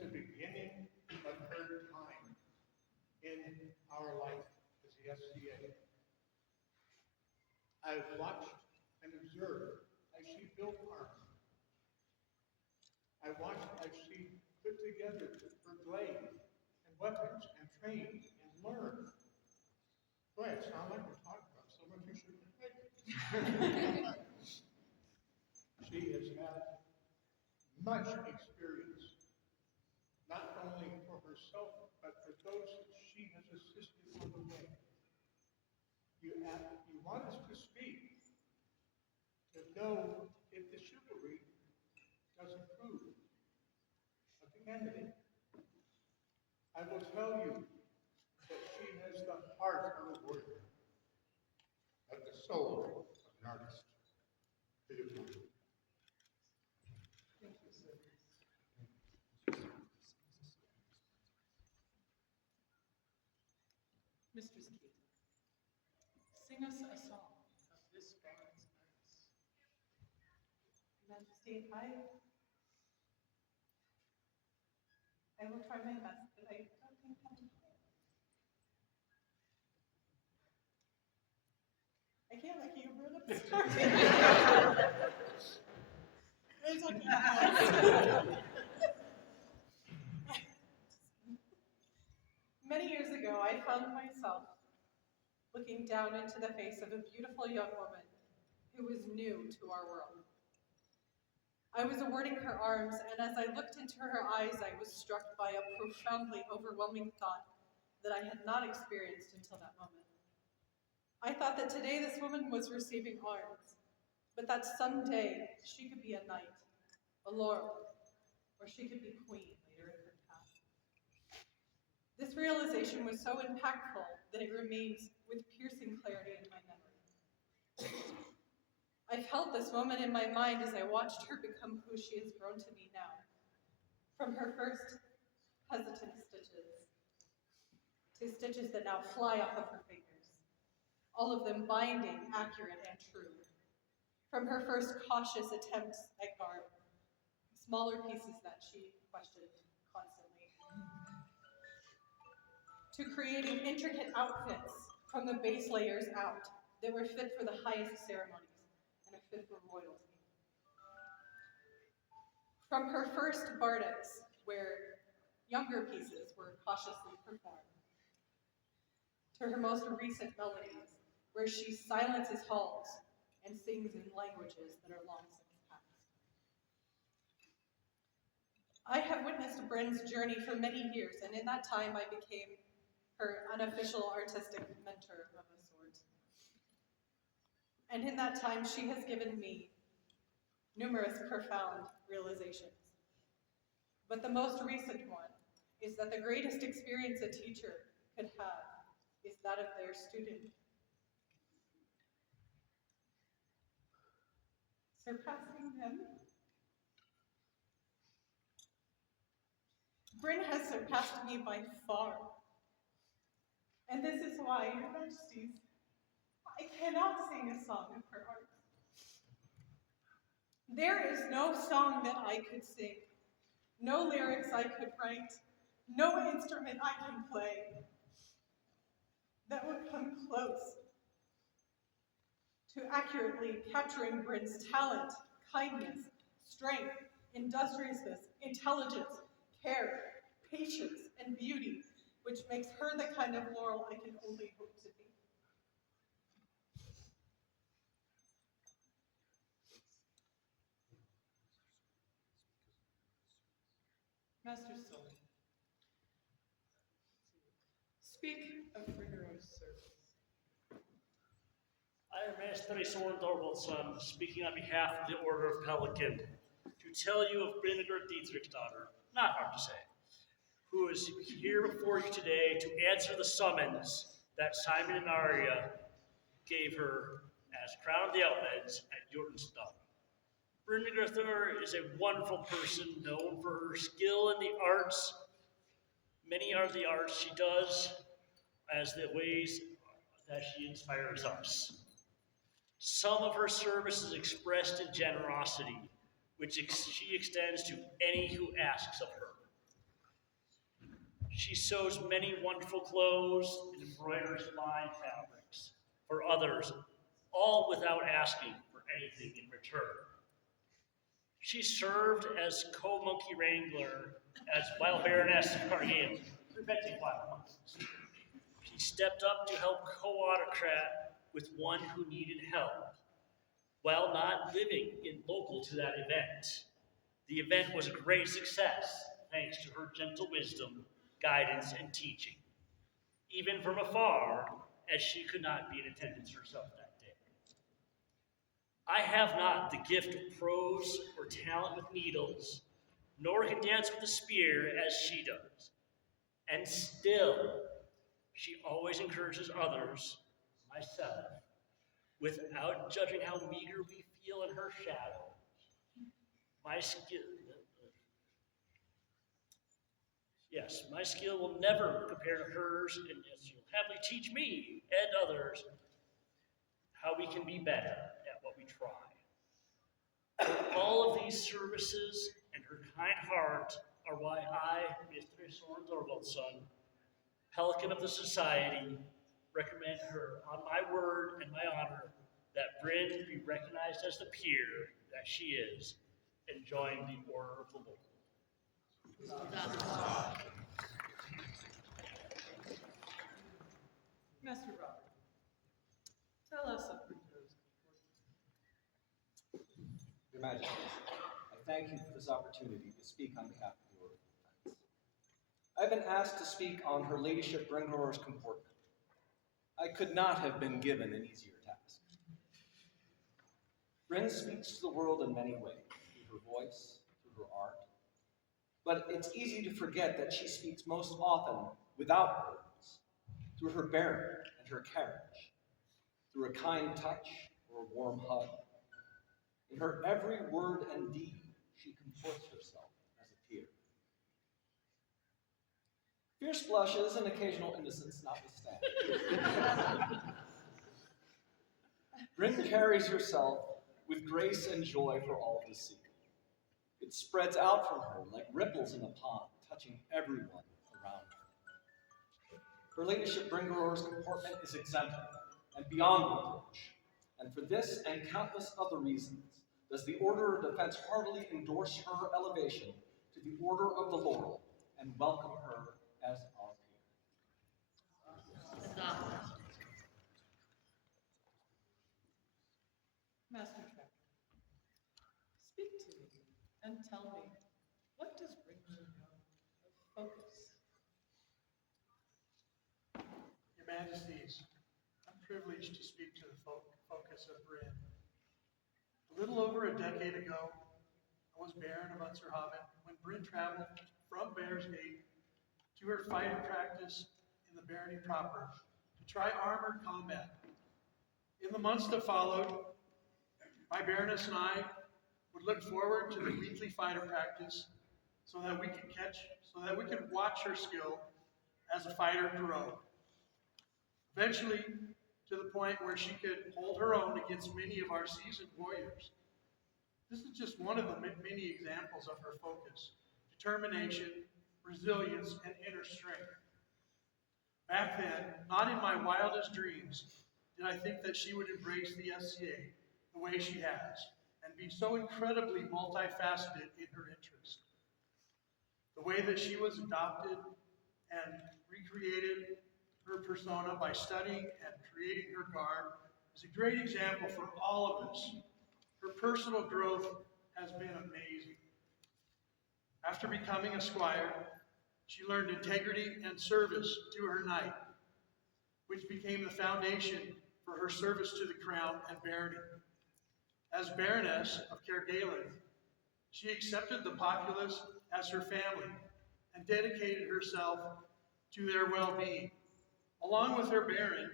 the beginning of her time in our life as the SCA. I have watched and observed as she built armor. I watched as she put together her blades and weapons and trained and learned. Boy, it sounds like we're talking about someone who should have been. She has had much experience, not only for herself, but for those that she has assisted on the way. You want us to speak, to know if the chivalry does approve of the candidate. I will tell you that she has the heart of a warrior, but the soul of an artist. Beautiful. Thank you, sir. Mistress Kate, See, I will try my best, but I don't think I can. I can't let you ruin the story. It's okay. Many years ago, I found myself looking down into the face of a beautiful young woman who was new to our world. I was awarding her arms, and as I looked into her eyes, I was struck by a profoundly overwhelming thought that I had not experienced until that moment. I thought that today this woman was receiving arms, but that someday she could be a knight, a laurel, or she could be queen later in her path. This realization was so impactful that it remains with piercing clarity in my memory. I felt this moment in my mind as I watched her become who she has grown to be now. From her first hesitant stitches to stitches that now fly off of her fingers, all of them binding, accurate, and true. From her first cautious attempts at garb, smaller pieces that she questioned constantly, to creating intricate outfits from the base layers out that were fit for the highest ceremonies and a fit for royalty. From her first bardics, where younger pieces were cautiously performed, to her most recent melodies, where she silences halls and sings in languages that are long since past. I have witnessed Bryn's journey for many years, and in that time I became her unofficial artistic mentor of a sort. And in that time she has given me numerous profound realizations. But the most recent one is that the greatest experience a teacher could have is that of their student. Surpassing them. Bryn has surpassed me by far. And this is why, Your Majesties, I cannot sing a song of her art. There is no song that I could sing, no lyrics I could write, no instrument I can play that would come close to accurately capturing Bryn's talent, kindness, strength, industriousness, intelligence, care, patience, and beauty, which makes her the kind of laurel I can only hope to be. Master Sully, speak of rigorous service. I am Master Isolde Thorvaldsson, speaking on behalf of the Order of Pelican, to tell you of Brynhildur Dietrich's daughter, not hard to say, who is here before you today to answer the summons that Simon and Arya gave her as Crown of the Outlands at Jordanstone. Brynhildur is a wonderful person known for her skill in the arts. Many are the arts she does as the ways that she inspires us. Some of her service is expressed in generosity, which she extends to any who asks of her. She sews many wonderful clothes and embroiders fine fabrics for others, all without asking for anything in return. She served as co-monkey wrangler while Baroness Cargill, preventing wild monkeys. She stepped up to help co-autocrat with one who needed help, while not living local to that event. The event was a great success, thanks to her gentle wisdom, guidance, and teaching, even from afar, as she could not be in attendance herself that day. I have not the gift of prose or talent with needles, nor can dance with a spear as she does. And still, she always encourages others, myself, without judging how meager we feel in her shadow. My skill will never compare to hers, and she'll happily teach me and others how we can be better at what we try. For all of all of these services and her kind heart are why I, Mr. Soren Thorvaldsson, Pelican of the Society, recommend her on my word and my honor that Bryn be recognized as the peer that she is and join the Order of the Lord. Master Robert, tell us of Your Majesties, I thank you for this opportunity to speak on behalf of the Order of the Knights. I've been asked to speak on Her Ladyship Bringrore's comportment. I could not have been given an easier task. Bryn speaks to the world in many ways, through her voice, through her art. But it's easy to forget that she speaks most often without words, through her bearing and her carriage, through a kind touch or a warm hug. In her every word and deed, she comports herself as a peer. Fierce blushes and occasional innocence notwithstanding, Bryn carries herself with grace and joy for all to see. It spreads out from her like ripples in a pond, touching everyone around her. Her Ladyship Bringrore's comportment is exemplary and beyond reproach, and for this and countless other reasons does the Order of Defense heartily endorse her elevation to the Order of the Laurel and welcome her as our peer. Master Tracker. Speak to me and tell me, what does Bringrore know of focus? Your Majesties, I'm privileged to speak to the focus of Bryn. A little over a decade ago, I was Baron of Unserhaven when Bryn traveled from Bear's Gate to her fighting practice in the barony proper to try armored combat. In the months that followed, my Baroness and I would look forward to the weekly fighter practice so that we could watch her skill as a fighter grow. Eventually, to the point where she could hold her own against many of our seasoned warriors. This is just one of the many examples of her focus, determination, resilience, and inner strength. Back then, not in my wildest dreams, did I think that she would embrace the SCA the way she has, and be so incredibly multifaceted in her interest. The way that she was adopted and recreated her persona by studying and creating her garb is a great example for all of us. Her personal growth has been amazing. After becoming a squire, she learned integrity and service to her knight, which became the foundation for her service to the crown and barony. As Baroness of Cairgalen, she accepted the populace as her family and dedicated herself to their well-being. Along with her baron,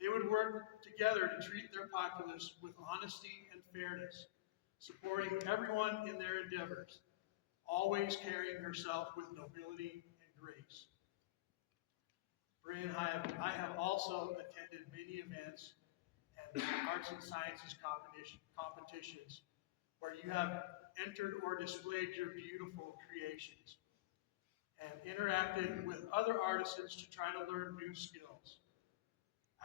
they would work together to treat their populace with honesty and fairness, supporting everyone in their endeavors, always carrying herself with nobility and grace. Bryn, I have also attended many events and arts and sciences competitions where you have entered or displayed your beautiful creations and interacted with other artisans to try to learn new skills,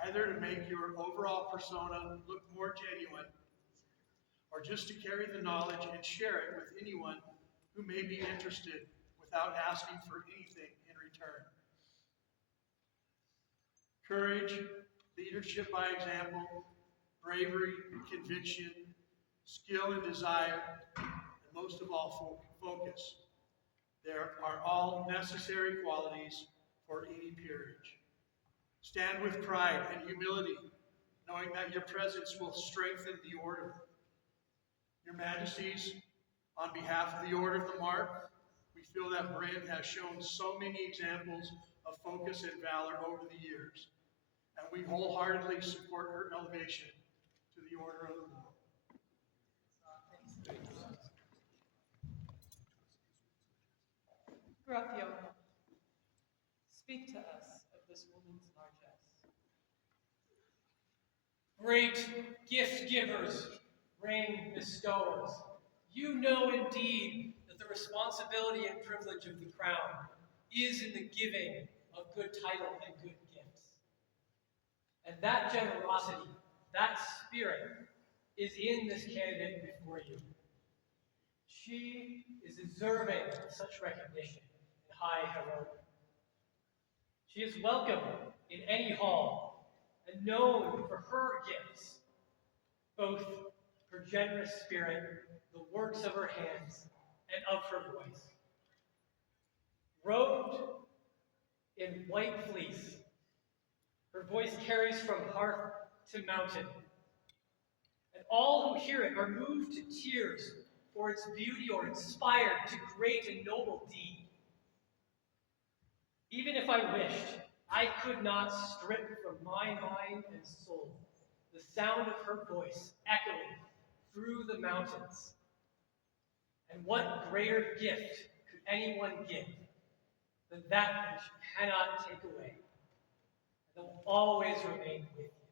either to make your overall persona look more genuine or just to carry the knowledge and share it with anyone who may be interested without asking for anything in return. Courage, leadership by example, bravery, conviction, skill and desire, and most of all, focus. There are all necessary qualities for any peerage. Stand with pride and humility, knowing that your presence will strengthen the order. Your Majesties, on behalf of the Order of the Mark, we feel that Bryn has shown so many examples of focus and valor over the years, and we wholeheartedly support her elevation to the Order of the Laurel. Graciano, speak to us of this woman's largesse. Great gift givers, rain bestowers, You know indeed that the responsibility and privilege of the crown is in the giving of good title and good gifts. And that generosity, that spirit, is in this candidate before you. She is deserving of such recognition and high heroic. She is welcome in any hall and known for her gifts, both her generous spirit, the works of her hands, and of her voice. Robed in white fleece, her voice carries from hearth to mountain, and all who hear it are moved to tears for its beauty or inspired to great and noble deed. Even if I wished, I could not strip from my mind and soul the sound of her voice echoing through the mountains. And what greater gift could anyone give than that which cannot take away, and will always remain with you?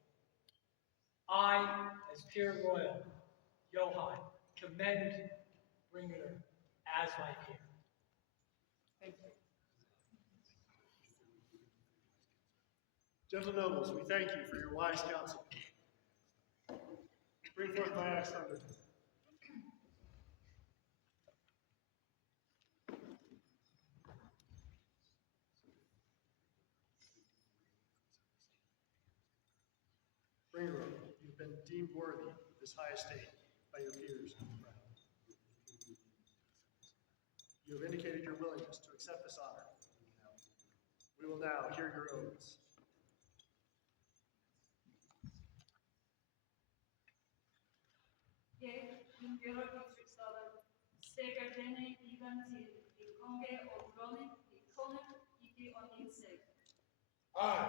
I, as peer royal, Johann, commend Ringener as my peer. Thank you. Gentle nobles, we thank you for your wise counsel. Bring forth my axe thunder. Ringener, you've been deemed worthy of this high estate by your peers of the crown. You have indicated your willingness to accept this honor. We will now hear your oaths. Jeg, min Georg-uttrykkshaver, steker denne iden til din konge og dronning, din kone, ikke ånden seg. I,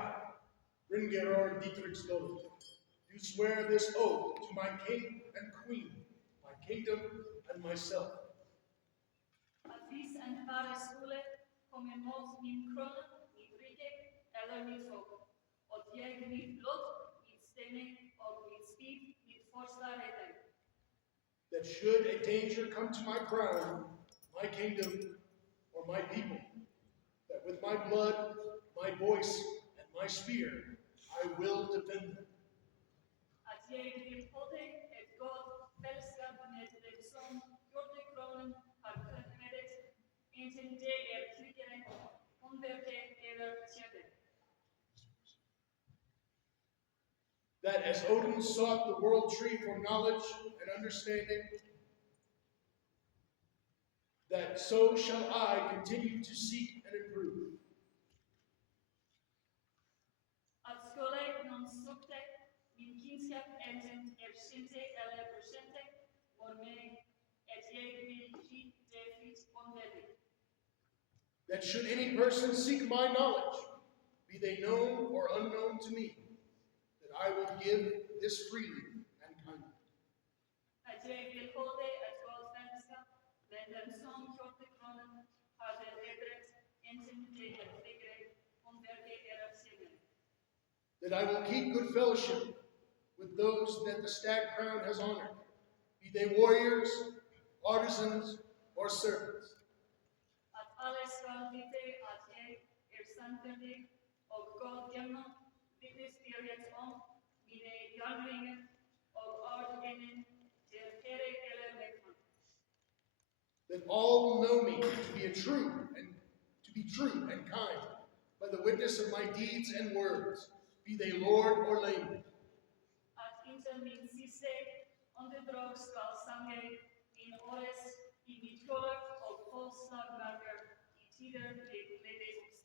Ringerer Dietrichsdottir, do swear this oath to my king and queen, my kingdom and myself. At hvis en fare skulle komme mot min krone, mitt rike eller mitt folk, og jeg mitt blod, mitt stemme og mitt spyd, mitt forsvar etter. That should a danger come to my crown, my kingdom, or my people, that with my blood, my voice, and my spear, I will defend them. At jeg vil holde et godt fellesskap med dem som gjorde kronen har kredit, enten det tryggere, omverdte eller kjede. That as Odin sought the world tree for knowledge and understanding, that so shall I continue to seek and improve. At skulle non sukte min kinskap enten skinte eller bekjente, for meg at jeg vil gi det fritt omvendig. That should any person seek my knowledge, be they known or unknown to me, that I will give this freely and kindly. At jeg vil holde et godt fellesskap med dem som gjorde kronen har det edret, enten det tryggere, omverdte eller kjede. That I will keep good fellowship with those that the stag crown has honored, be they warriors, artisans, or servants. At alle skal vite at jeg sannferdig og godt gjennom vitnesbyrdet om mine gjerninger og ordenen til herre eller lekmann. That all will know me to be true and kind by the witness of my deeds and words, be they lord or layman. At inntil min siste åndedrag skal sange min åres i mitt kolder og påslagmerker i tider med glede og strid.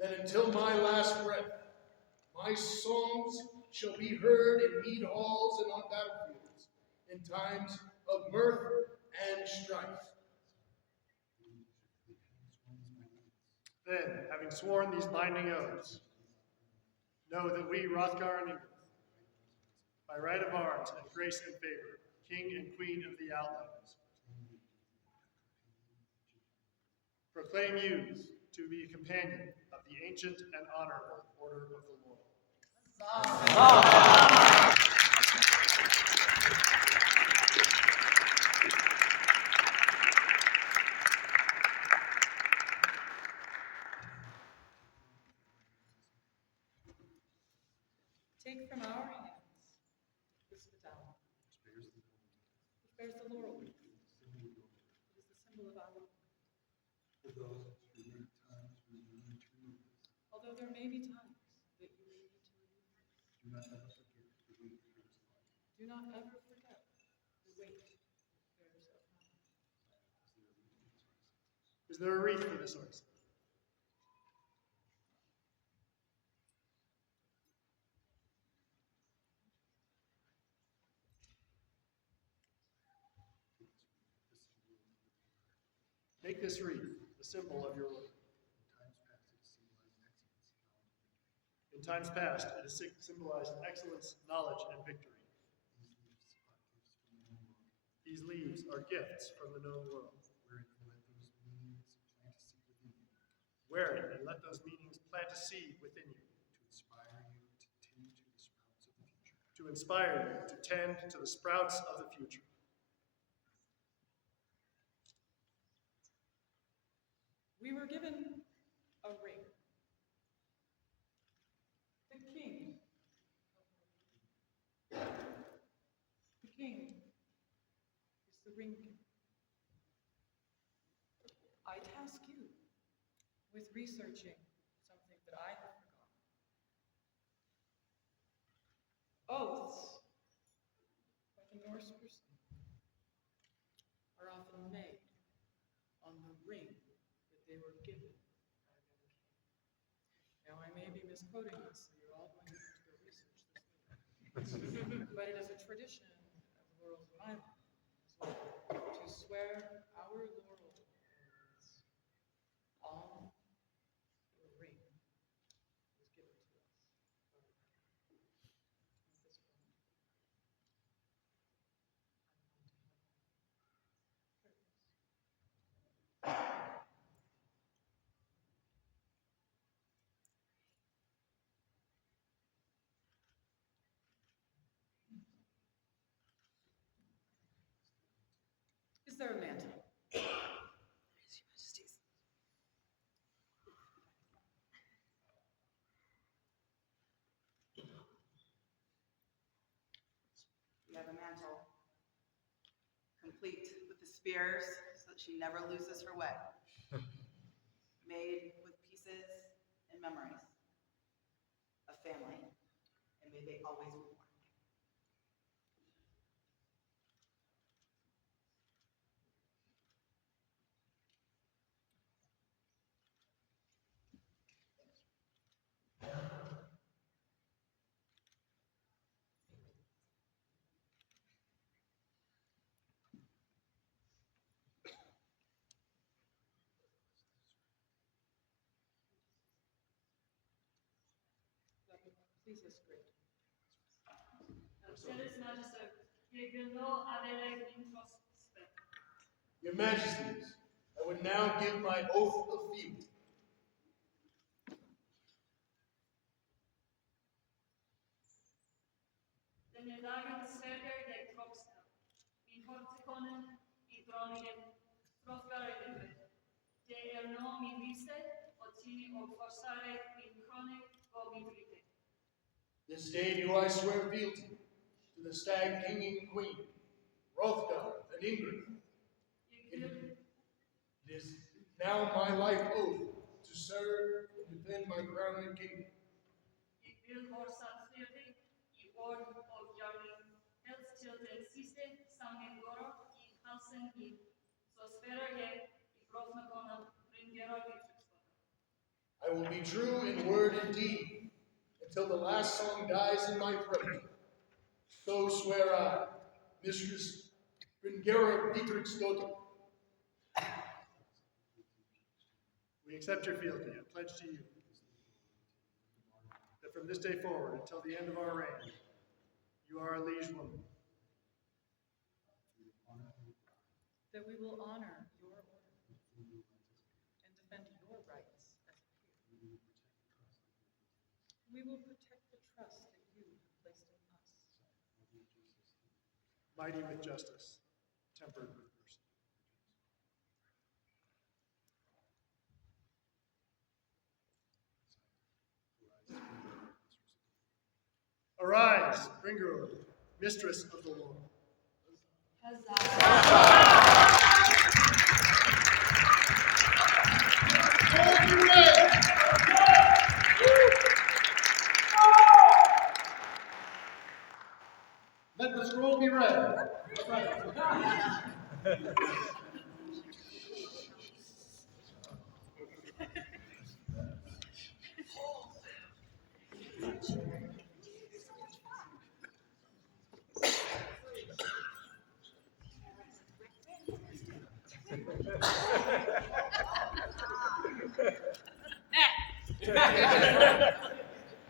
That until my last breath, my songs shall be heard in mead halls and on battlefields, in times of mirth and strife. Then, having sworn these binding oaths, know that we, Hrothgar and Ingrid, by right of arms and grace and favor, King and Queen of the Outlands, proclaim you to be a companion of the ancient and honorable Order of the Laurel. There's the laurel wreath. It is the symbol of our love. For those who need times when you need to remove this, Although there may be times that you may need to remove this, do not ever forget the weight of this life. do not ever forget the weight it bears upon you. Is there a wreath for this oxen? Make this wreath the symbol of your order. In times past, it has symbolized excellence, knowledge, and victory. These leaves are gifts from the known world. Wear it and let those meanings plant a seed within you. To inspire you to tend to the sprouts of the future. We were given a ring. The king. The king is the ring giver. I task you with researching something that I have forgotten. Oaths, by the Norse person, are often made on the ring that they were given by their king. Now, I may be misquoting this, so you're all going to have to go research this later. But it is a tradition of the world of Ireland as well, to swear our laurel oaths on the ring that was given to us by our king. At this point, I'm going to have Is there a mantle? Yes, Your Majesties. We have a mantle, complete with the spears so that she never loses her way. Made with pieces and memories of family, and may they always be worn. Please escort. Ceres Magister, Gegno Adeleg Intros Spec. Your Majesties, I would now give my oath of fealty. Den är dagen sverger dig kroppsnär. Min hortikonen I droningen trofgare livet. Det är nå min vise och tini och forsare min kronik och min rike. This day do I swear fealty to the Stag King and Queen, Hrothgar and Ingrid. It is now my life oath to serve and defend my crown and kingdom. Ik wil hoorzaam styrking I ord och gärning helst till den siste sangen goro I halsen I så svärar jag I brotnakonan ringera I will be true in word and deed until the last song dies in my throat. So swear I, Mistress Bringera Dietrichsdottir. We accept your fealty and pledge to you that from this day forward until the end of our reign, you are our liege woman. That we will honor your order and defend your rights as a peer. We will protect the trust that you have placed in us. Mighty with justice, tempered with mercy. Arise, Bringur, mistress of the Lord. Huzzah!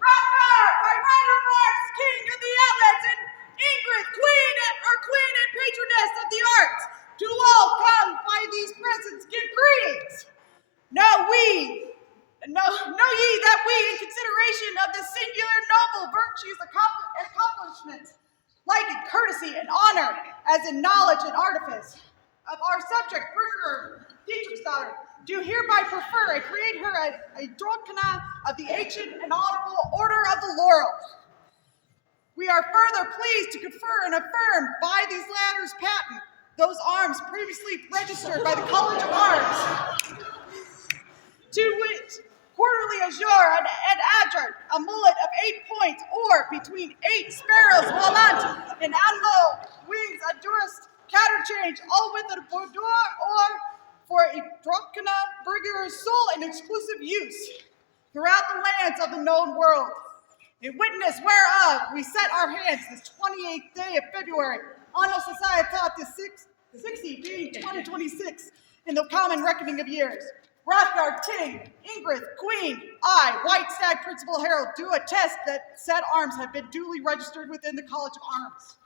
Rothgar, by right of arms, king of the outlets, and Ingrid, queen and patroness of the arts, to all come by these presents give greetings. Know ye that we, in consideration of the singular noble virtues accomplishments, like in courtesy and honor, as in knowledge and artifice, of our subject, Berger, Dietrich's daughter, do hereby prefer and create her a Dragonsspine of the ancient and honorable Order of the Laurel. We are further pleased to confer and affirm by these latter's patent those arms previously registered by the College of Arms, to which quarterly azure and adjure, a mullet of 8 points, or between 8 sparrows volant and anvil wings, a durst counterchange, all with a boudoir or for a Dragonsspine Berger's sole and exclusive use throughout the lands of the known world. In witness whereof we set our hands this 28th day of February, Anno Societatis 60 being 2026 in the common reckoning of years. Rothgar, king, Ingrid, queen, I, White Stag Principal Herald, do attest that said arms have been duly registered within the College of Arms.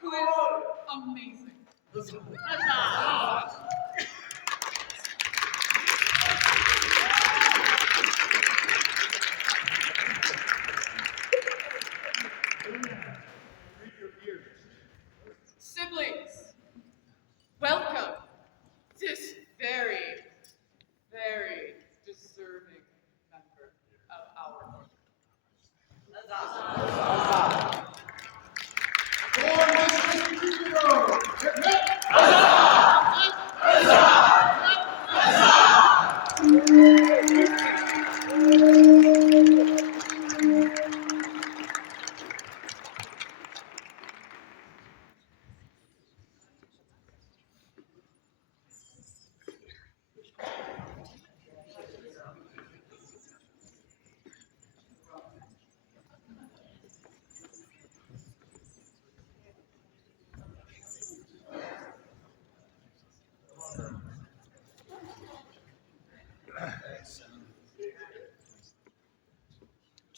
Who is amazing. Siblings, welcome this very, very deserving member of our order.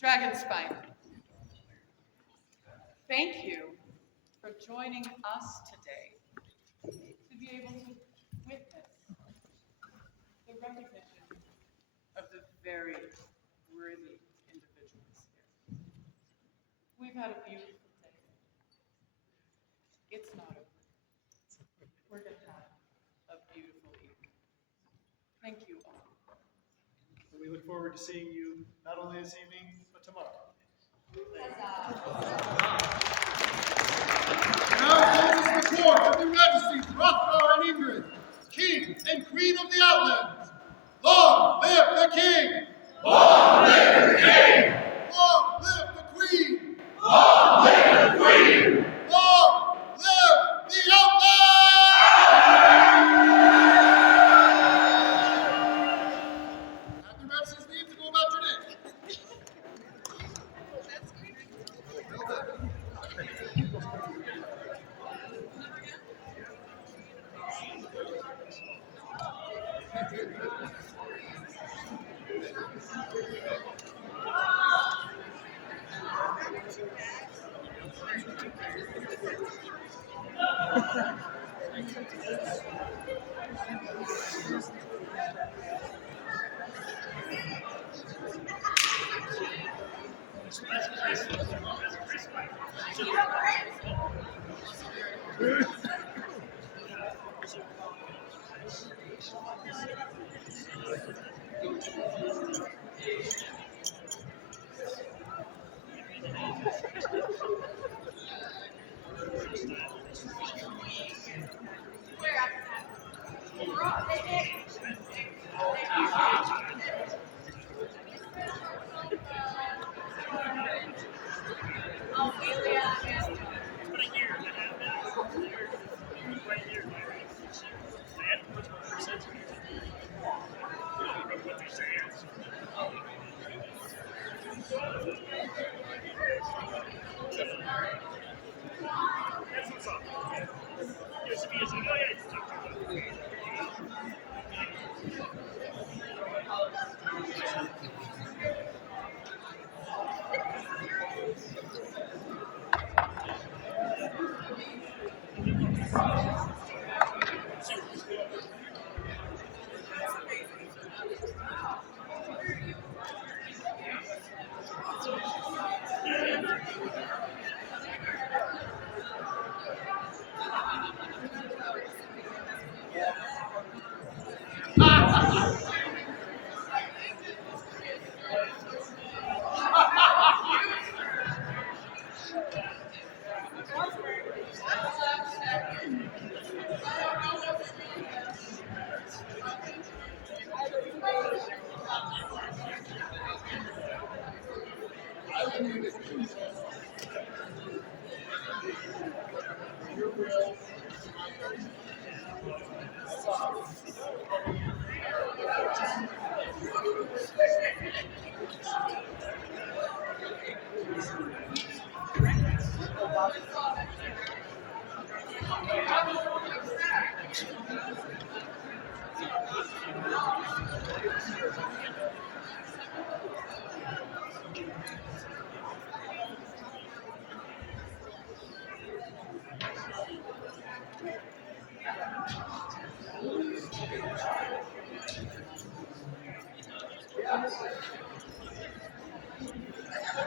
Dragonsspine, thank you for joining us today to be able to witness the recognition of the very worthy individuals here. We've had a beautiful day. It's not over. We're going to have a beautiful evening. Thank you all. We look forward to seeing you not only this evening, but tomorrow. Now closes the court of their majesties, Rothgar and Ingrid, king and queen of the outlands. Long live the king! Long live the king! Long live the queen! Long live the queen! Long live the outlands! Have your majesty's leave to go about your day. Your will.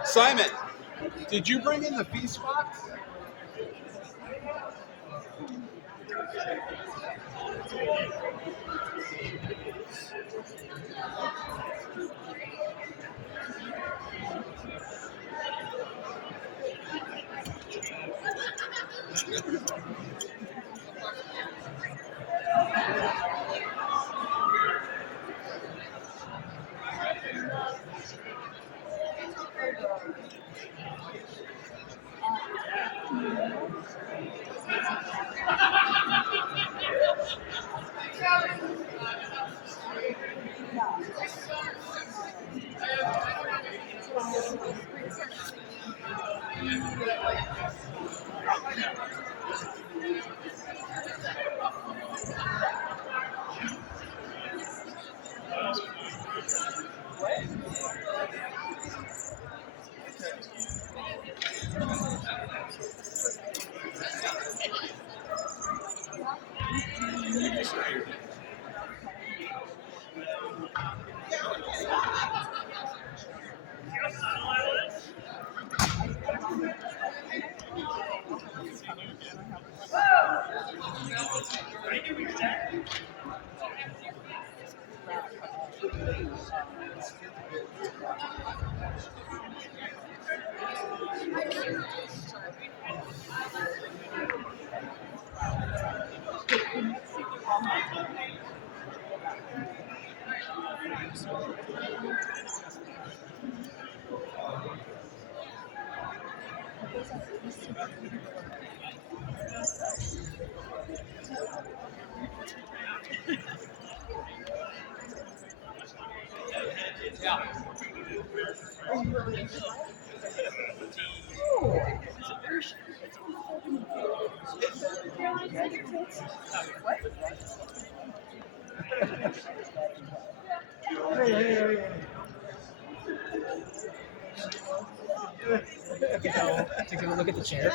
Simon, did you bring in the feast box? Yeah. Take a look at the chair.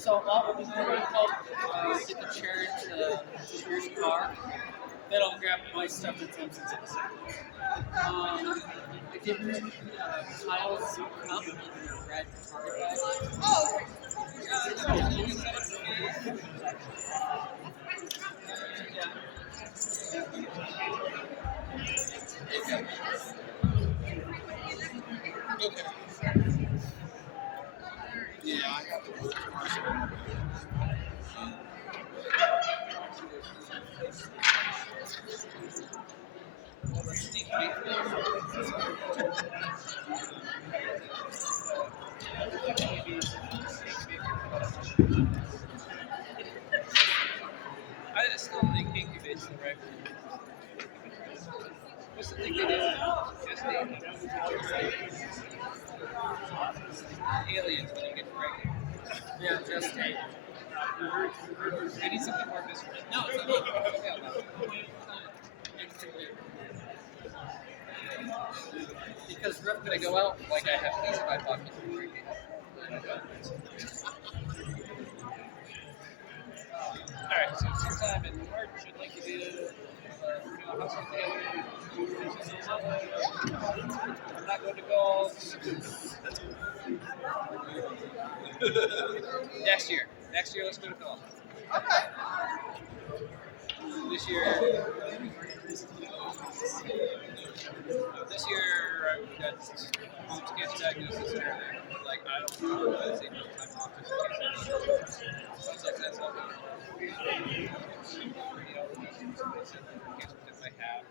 So all we're going to help get the chair into Pierce's car. Then I'll grab my stuff and Tim's into the second. I did Kyle's cup in your red target bag. Oh, Okay. think they do aliens when you get pregnant. Yeah, just take. I need something more visceral. No, it's not. Because Rip's gonna go out like I have keys in my pocket. Alright, so sometime in March, I'd like to do a household together. I'm not going to golf. Next year, let's go to golf. Okay. This year, I've got mom's cancer diagnosis and everything. Like, I don't know if that's even time off just in case. Sounds like that's all good. If I have.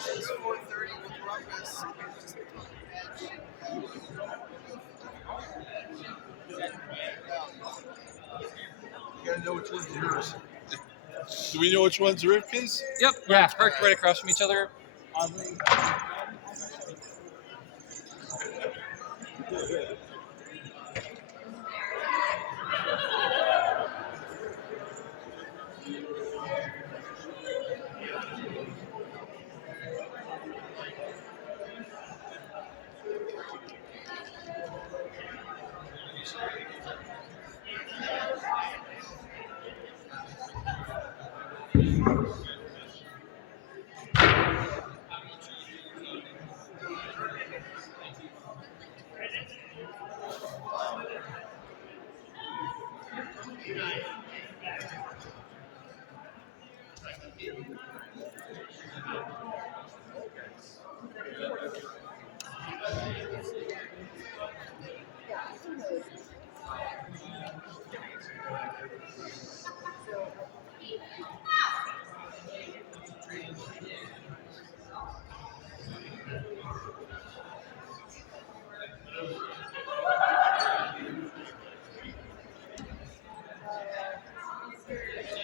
It's 4:30 with Ruckus. You gotta know which one's yours. Do we know which one's Rivka's? Yep, yeah, parked right across from each other. Oddly.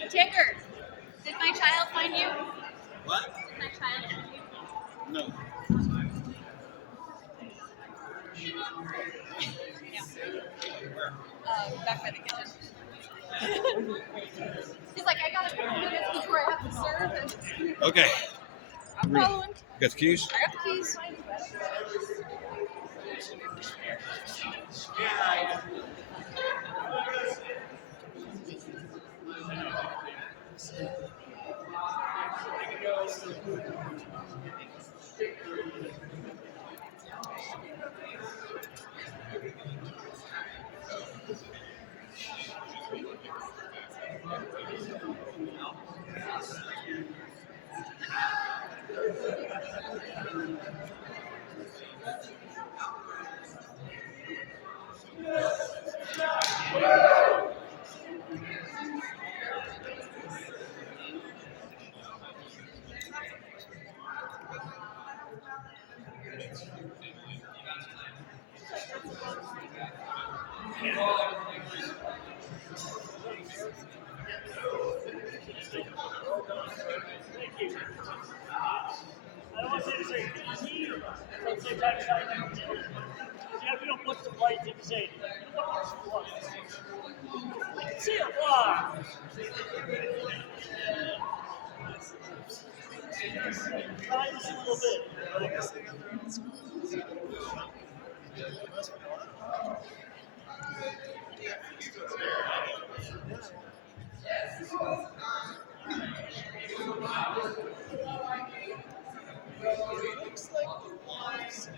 Tigger, did my child find you? What? Did my child find you? No. Back by the kitchen. He's like, I got a couple minutes before I have to serve. And Okay. I'm following. Got the keys? I got the keys. I don't want to say the same easy, but sometimes I do. See, if you don't put the right thing to say, you know what? I can see it why. Try this a little bit. Looks like the lives.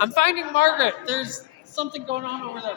I'm finding Margaret. There's something going on over there.